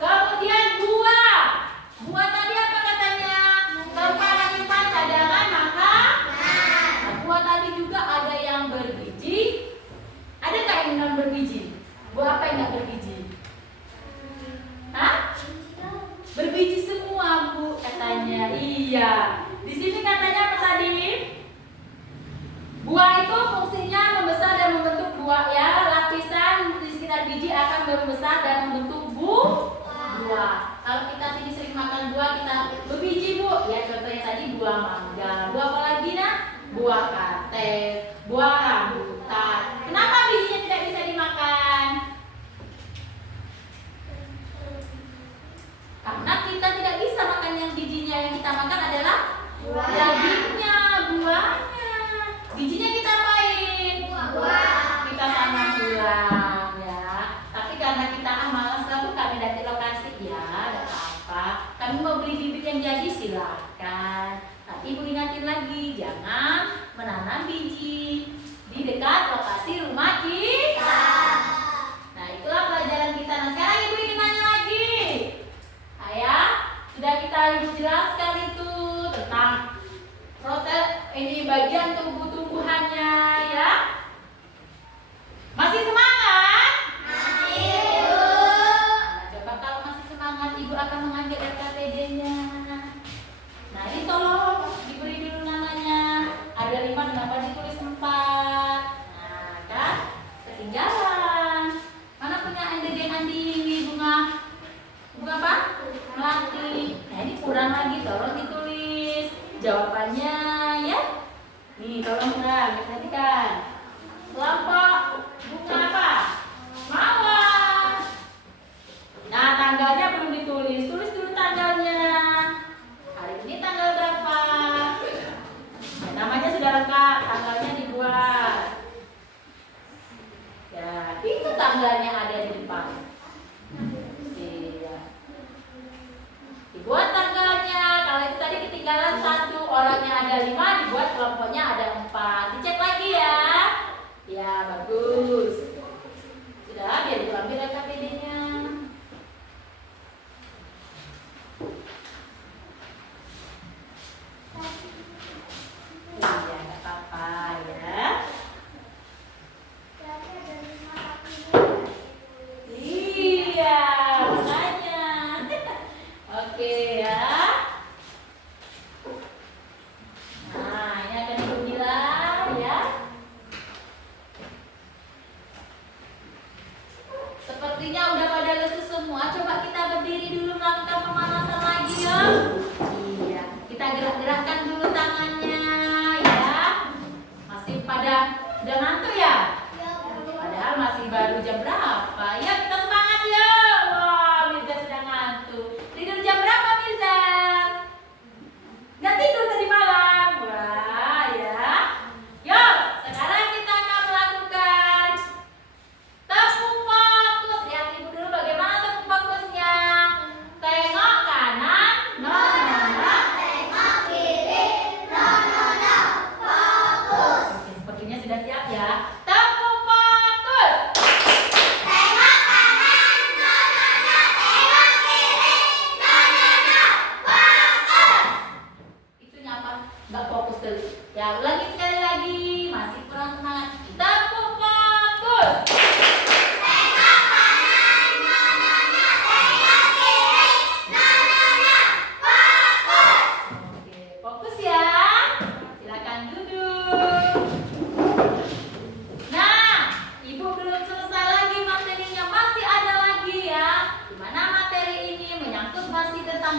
Kemudian buah. Buah tadi apa katanya? Kepala kita cadangan maka. Nah, buah tadi juga ada yang berbiji. Ada nggak yang non berbiji? Buah apa yang nggak berbiji? Hah? Berbiji semua Bu katanya. Iya. Di sini katanya apa tadi? Buah itu fungsinya membesar dan membentuk buah ya. Lapisan di sekitar biji akan membesar dan membentuk buah. Kalau kita sini sering makan buah kita berbiji Bu. Ya contohnya tadi buah mangga. Buah apa lagi nah? Buah kates, buah rambutan. Kenapa bijinya tidak bisa dimakan? Karena kita tidak bisa makan yang bijinya. Yang kita makan adalah dagingnya, buahnya. Bijinya kita apain? Kita tanam ulang ya. Tapi karena kita malas lalu kami datang lokasi ya, ada apa? Kami mau beli bibit yang jadi silahkan. Tapi Ibu ingatin lagi, jangan menanam biji di dekat lokasi rumah kita. Nah itulah pelajaran kita. Nah sekarang Ibu ingin nanya lagi. Ayah, sudah kita Ibu jelaskan itu tentang proses ini bagian tumbuh-tumbuhannya ya. Masih semangat? Masih. Nah, coba kalau masih semangat Ibu akan mengambil RKTD-nya. Nah ini tolong diberi dulu namanya. Ada 5 kenapa ditulis 4? Nah kan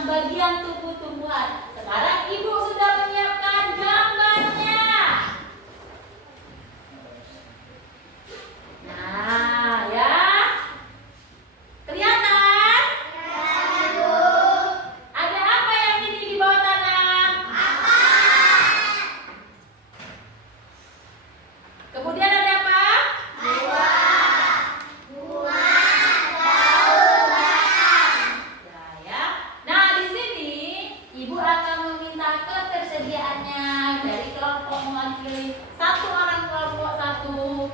tentang bagian tubuh tumbuhan. Sekarang Ibu sudah menyiapkan gambarnya. Nah, ya. Kelihatan? Ada apa yang ini di bawah tanah? Kemudian ada apa? Ya. Nah, di sini Ibu akan meminta ketersediaannya dari kelompok mewakili satu orang kelompok satu.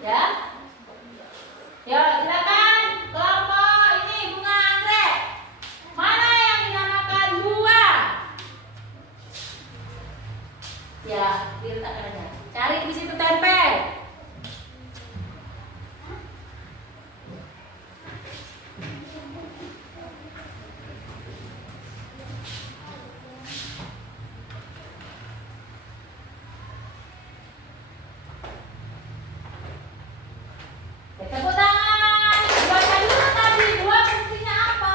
Ya. Ya, silakan kelompok ini bunga anggrek. Mana yang dinamakan buah? Ya, diletakkan aja. Cari di situ tempel. Tepuk tangan. Baca dulu tadi buah fungsinya apa?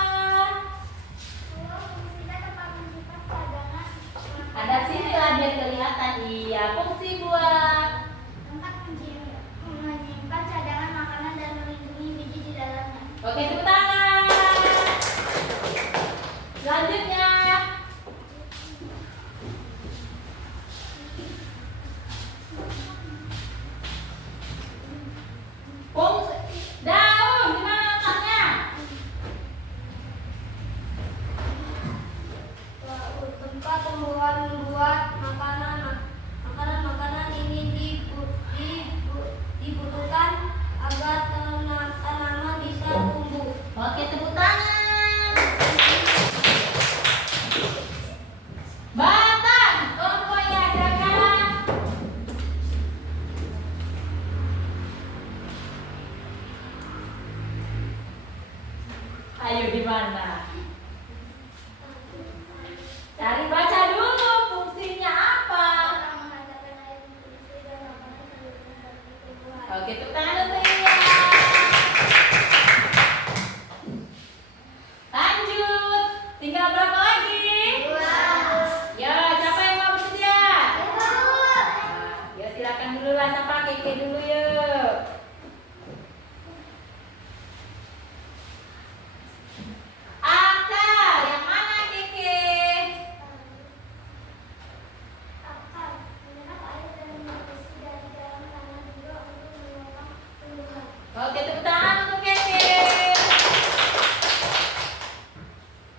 Ada sini lah biar kelihatan. Iya, fungsi buah. Tempat menyimpan cadangan makanan dan melindungi biji di dalamnya. Oke, tepuk tangan. Selanjutnya. Fungsi daun, di mana letaknya? Tempat tumbuhan membuat makanan ini dibutuhkan agar tanaman bisa tumbuh. Oke, tepuk tangan. Batang, kelompoknya silakan. Ayo di mana? Cari baca dulu fungsinya apa. Oke, tepuk tangan untuk Iya. Lanjut. Tinggal berapa lagi? Ya, siapa yang mau bersedia? Ya, silakan dulu lah, siapa Keke dulu yuk. Akar, yang mana Keke? Oke, tepuk tangan untuk Keke.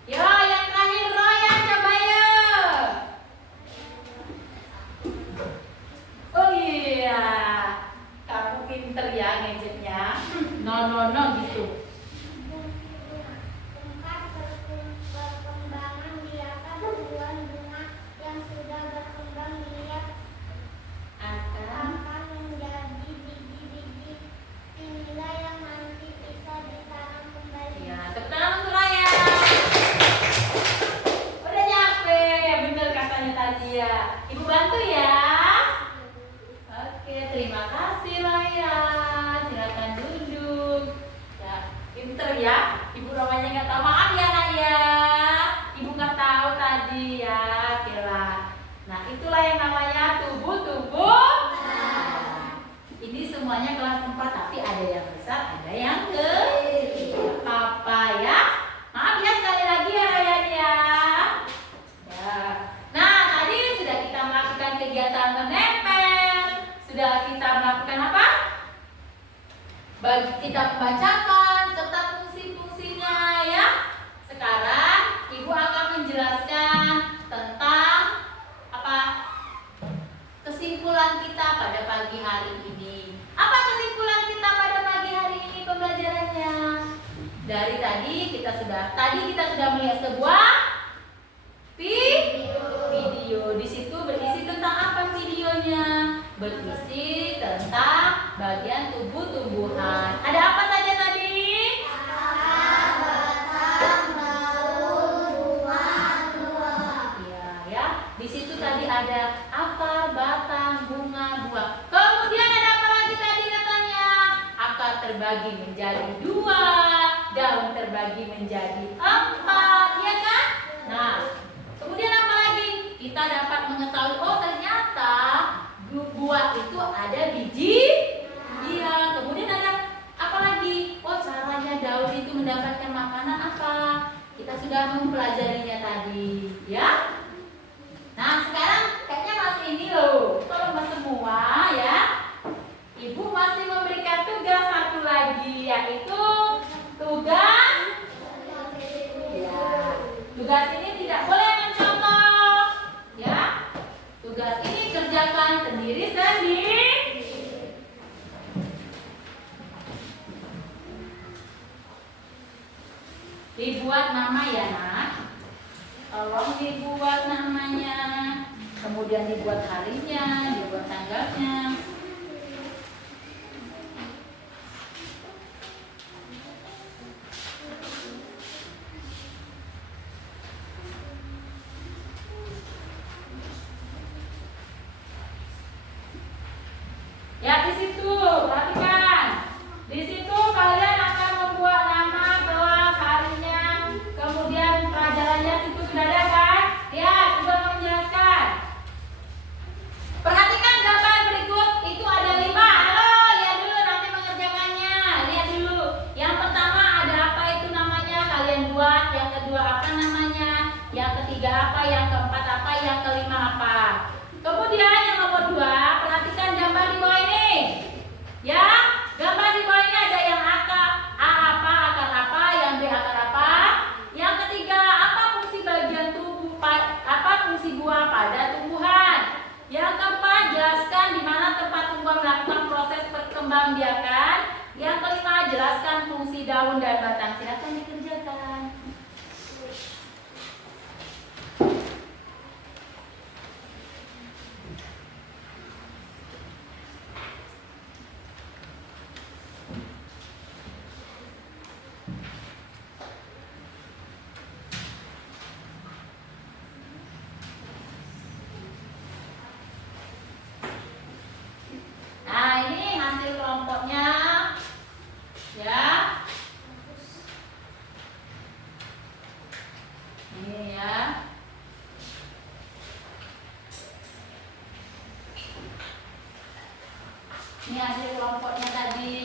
Yo, yang terakhir Royan, coba yuk. Oh iya, kamu pinter ya gadgetnya. No gitu. Tempat perkembangan biarkan tumbuhan bunga yang sudah berkembang biak Akan. akan menjadi biji-biji. Inilah yang nanti bisa ditanam kembali. Ya, tepuk tangan untuk Royan. Udah nyampe, bener katanya tadi ya. Ibu bantu ya. Oke, terima kasih Royan. Silakan duduk. Ya, pinter ya. Ibu namanya nggak tahu. Maaf ya nak ya. Ibu nggak tahu tadi ya. Kira. Nah, itulah yang namanya tubuh-tubuh. Ini semuanya kelas 4, tapi ada yang besar, ada yang kecil. Apa ya? Maaf ya sekali lagi ya Ryan ya. Ya. Nah, tadi sudah kita melakukan kegiatan menempel. Sudah kita melakukan apa? Kita membacakan serta fungsi-fungsinya ya. Sekarang Ibu akan menjelaskan tentang apa? Kesimpulan kita pada pagi hari ini. Apa kesimpulan kita pada pagi hari ini pembelajarannya? Dari tadi kita sudah melihat sebuah video. Di situ berisi tentang apa videonya? Berisi tentang bagian tubuh tumbuhan. Ada apa saja tadi? Iya, ya. Di situ tadi ada akar, batang, bunga, terbagi menjadi 2, daun terbagi menjadi 4, ya kan? Nah, kemudian apa lagi? Kita dapat mengetahui, oh ternyata buah itu ada biji. Iya, kemudian ada apa lagi? Oh, caranya daun itu mendapatkan makanan apa? Kita sudah mempelajarinya tadi, ya. Nah, sekarang kayaknya masih ini loh. Tolong semua ya. Ibu masih memberikan tugas satu lagi, yaitu tugas. Ya, tugas ini tidak boleh mencontoh. Ya, tugas ini kerjakan sendiri-sendiri. Dibuat nama ya nak. Tolong dibuat namanya. Kemudian dibuat harinya, dibuat tanggalnya. Ya, di situ perhatikan. Di situ kalian akan membuat nama, kelas, harinya, kemudian pelajarannya situ sudah ada kan? Ya, sudah menjelaskan. Perhatikan gambar berikut, itu ada 5. Halo, lihat dulu nanti mengerjakannya. Lihat dulu. Yang pertama ada apa itu namanya? Kalian buat. Yang kedua apa namanya? Yang ketiga apa? Yang keempat apa? Yang kelima apa? Kemudian yang nomor 2, perhatikan gambar di bawah ini. Ya, gambar di bawah ini ada yang A apa, akar apa, yang B akar apa. Yang ketiga, apa fungsi bagian tubuh, apa fungsi buah pada tumbuhan. Yang keempat, jelaskan di mana tempat tumbuhan melakukan proses perkembangbiakan. Yang kelima, jelaskan fungsi daun dan batang. Silakan dikerjakan. Nah, ini hasil kelompoknya. Ya. Ini ya. Ini hasil kelompoknya tadi.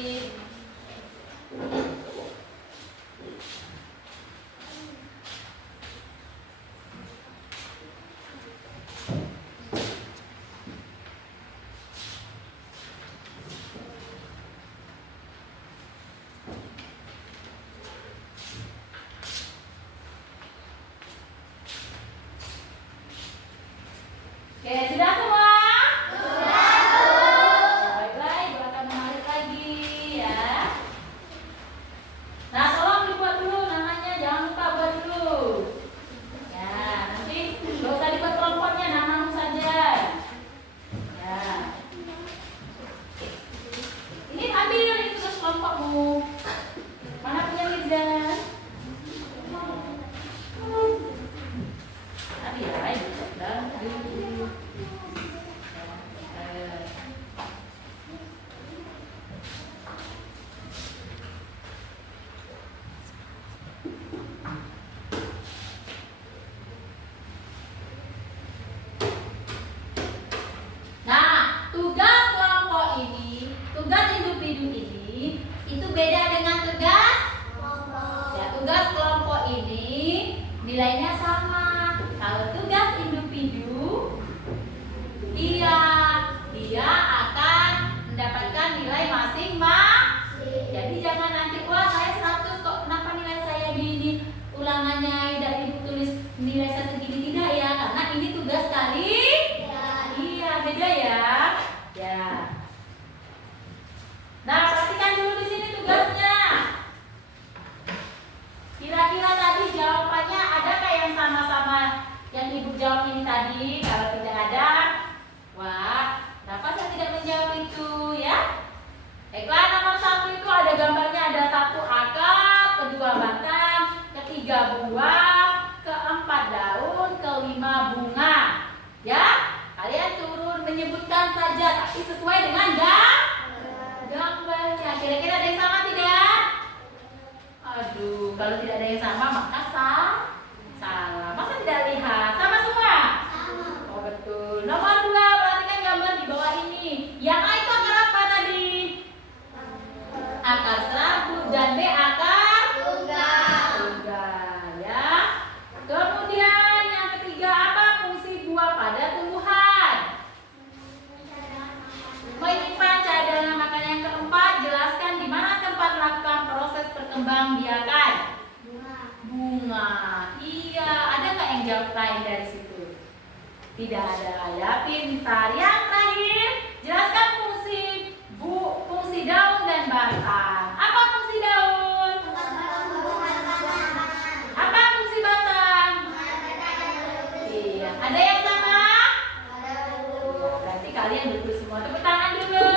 Oke, sudah semua? Baik-baik, Ibu akan menarik lagi ya. Nah, tolong dibuat dulu namanya, jangan lupa buat dulu. Ya, nanti nggak usah dibuat kelompoknya, namamu saja. Ya. Ini ambil itu tugas kelompokmu. Mana punya Mirza? Ambil ya, Ibu. Nah, tugas kelompok ini, tugas individu ini, itu beda dengan tugas ya, tugas kelompok ini nilainya sama. Kalau tugas individu, dia akan mendapatkan nilai masing-masing. Jadi jangan nanti, wah saya 100 kok, kenapa nilai saya gini? Ulangannya dari ibu tulis nilai saya segini, tidak ya, karena ini tugas kali. Iya, beda ya. Ya. Nah, perhatikan dulu di sini tugasnya. Kira-kira tadi jawabannya adakah yang Tidak ada ya, pintar. Yang terakhir, jelaskan fungsi daun dan batang. Apa fungsi daun? Apa fungsi batang? Iya, ada yang sama? Berarti kalian duduk semua. Tepuk tangan dulu.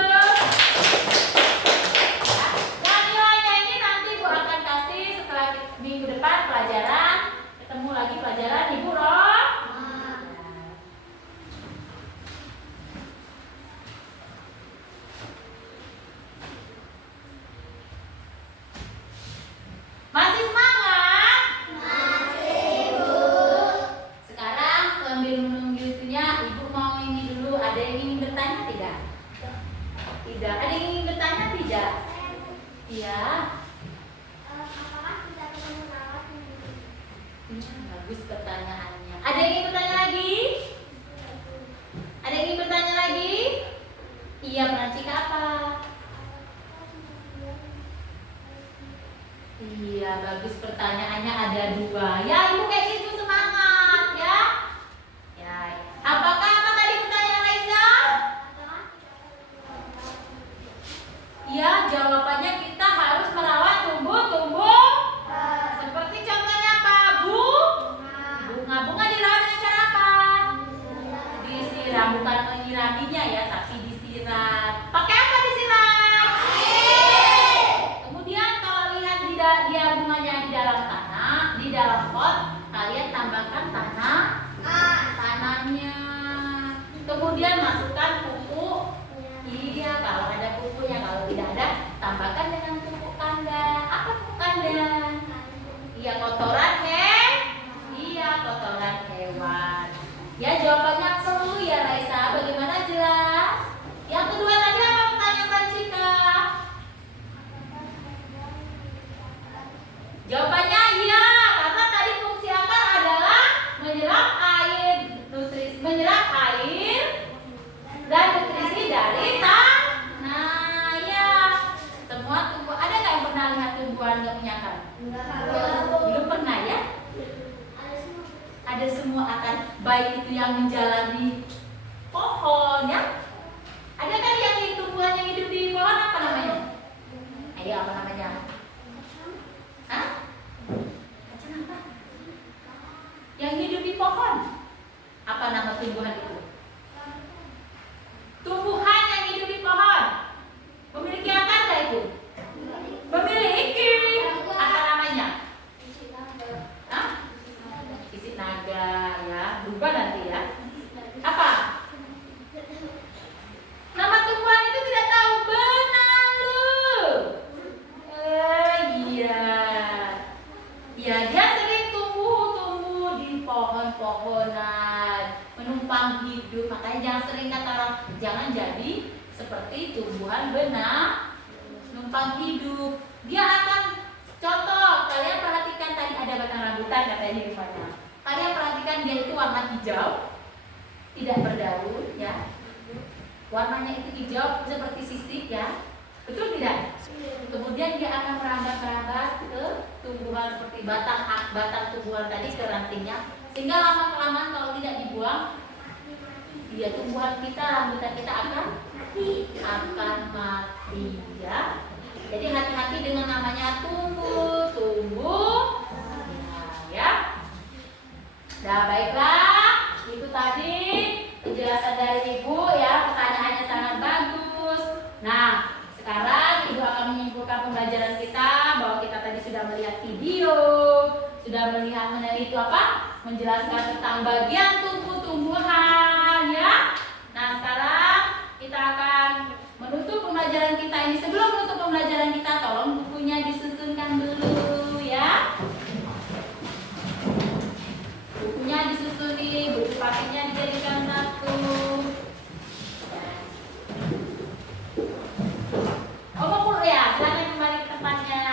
Nah, nilainya ini nanti Ibu akan kasih setelah minggu depan pelajaran. Ketemu lagi pelajaran Ibu Roh. Masih semangat? Masih, Bu. Sekarang sambil menunggu itunya, Ibu mau ini dulu. Ada yang ingin bertanya tidak? Tidak. Ada yang ingin bertanya tidak? Iya. Apakah kita perlu merawat Ini bagus pertanyaannya. Ada yang ingin bertanya lagi? Ada yang ingin bertanya lagi? Iya, Perancika apa? Iya, bagus pertanyaannya ada 2. Ya, Ibu kayak gitu semangat ya. Ya. Apakah apa tadi pertanyaan Raisa? Ya, jawabannya kita harus merawat tumbuh-tumbuh. Seperti contohnya apa, Bu? Bunga dirawat dengan cara apa? Disiram, bukan menyiraminya ya, tapi disiram. Pakai apa disiram? Kemudian kalau lihat dia bunganya di dalam tanah, di dalam pot, kalian tambahkan tanahnya. Kemudian masukkan pupuk. Iya, kalau ada pupuknya, kalau tidak ada, tambahkan dengan pupuk kandang. Apa pupuk kandang? Iya, kotoran kotoran hewan. Ya, jawabannya perlu ya Raisa. Bagaimana, jelas? Yang kedua tadi apa pertanyaan Perancika? Jawabannya iya, karena tadi fungsi akar adalah menyerap air dan nutrisi dari tanah. Ya, semua tumbuh. Ada nggak yang pernah lihat tumbuhan nggak punya akar? Belum pernah ya? Ada semua akar, baik itu yang menjalani pohon ya. Ada kan yang tumbuhan yang hidup di pohon, apa namanya? Ayo, apa namanya? Hah? Kacang apa? Yang hidup di pohon. Apa nama tumbuhan itu? Tumbuhan yang hidup di pohon memiliki akar nggak itu? Memiliki. Apa namanya? Hah? Sisik naga ya. Berubah nanti ya. Apa? Nama tumbuhan itu tidak tahu. Benalu. Iya. Ya, dia sering tumbuh di pohon-pohonan, menumpang hidup. Makanya jangan sering kata orang, jangan jadi seperti tumbuhan numpang hidup. Dia akan, contoh, kalian perhatikan tadi ada batang rambutan katanya di rumahnya. Kalian perhatikan dia itu warna hijau, tidak berdaun ya. Warnanya itu hijau seperti sisik ya. Betul tidak? Kemudian dia akan merambat-rambat ke tumbuhan seperti batang tumbuhan tadi ke rantingnya, sehingga lama-kelamaan kalau tidak dibuang, dia tumbuhan kita, rambutan kita akan mati ya. Jadi hati-hati dengan namanya tumbuh ya. Nah, baiklah, itu tadi penjelasan dari Ibu ya. Pertanyaannya sangat bagus. Nah, sekarang Ibu akan menyimpulkan pembelajaran kita bahwa kita tadi sudah melihat video, sudah melihat itu apa? Menjelaskan tentang bagian tumbuh-tumbuhan ya. Nah, sekarang kita akan menutup pembelajaran kita ini. Sebelum menutup pembelajaran kita, tolong bukunya disusunkan dulu ya. Bukunya disusuni, buku paketnya dijadikan satu. Ya, silakan kembali ke tempatnya.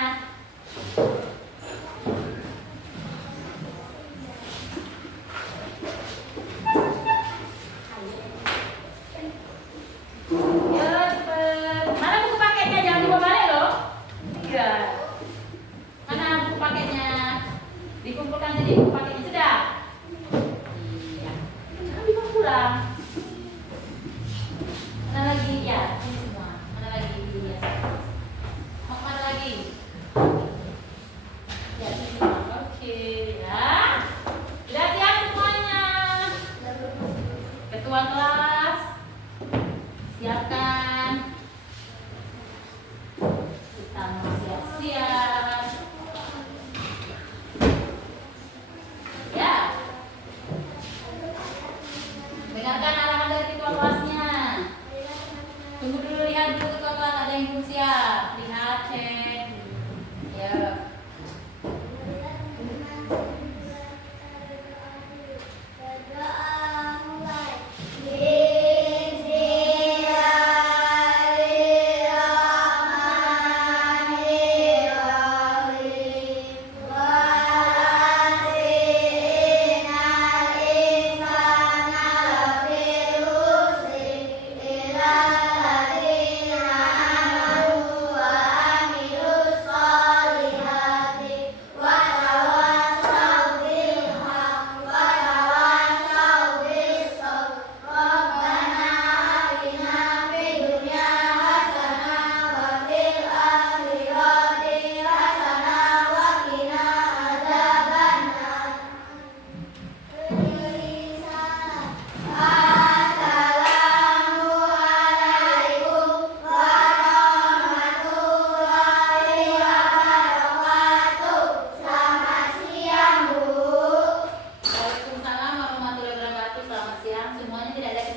Mana buku paketnya? Jangan dibawa balik loh.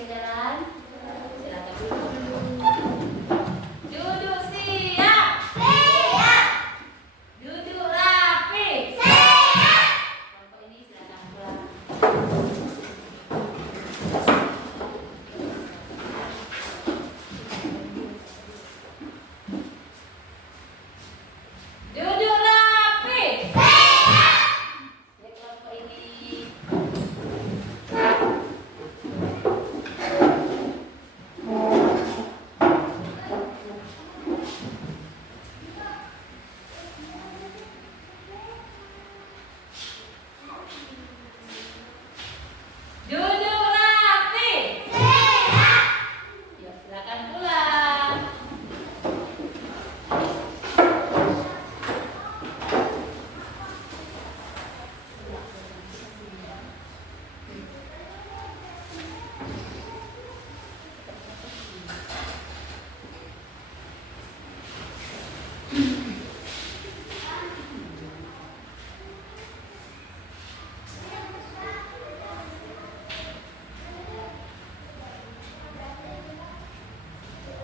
jalan.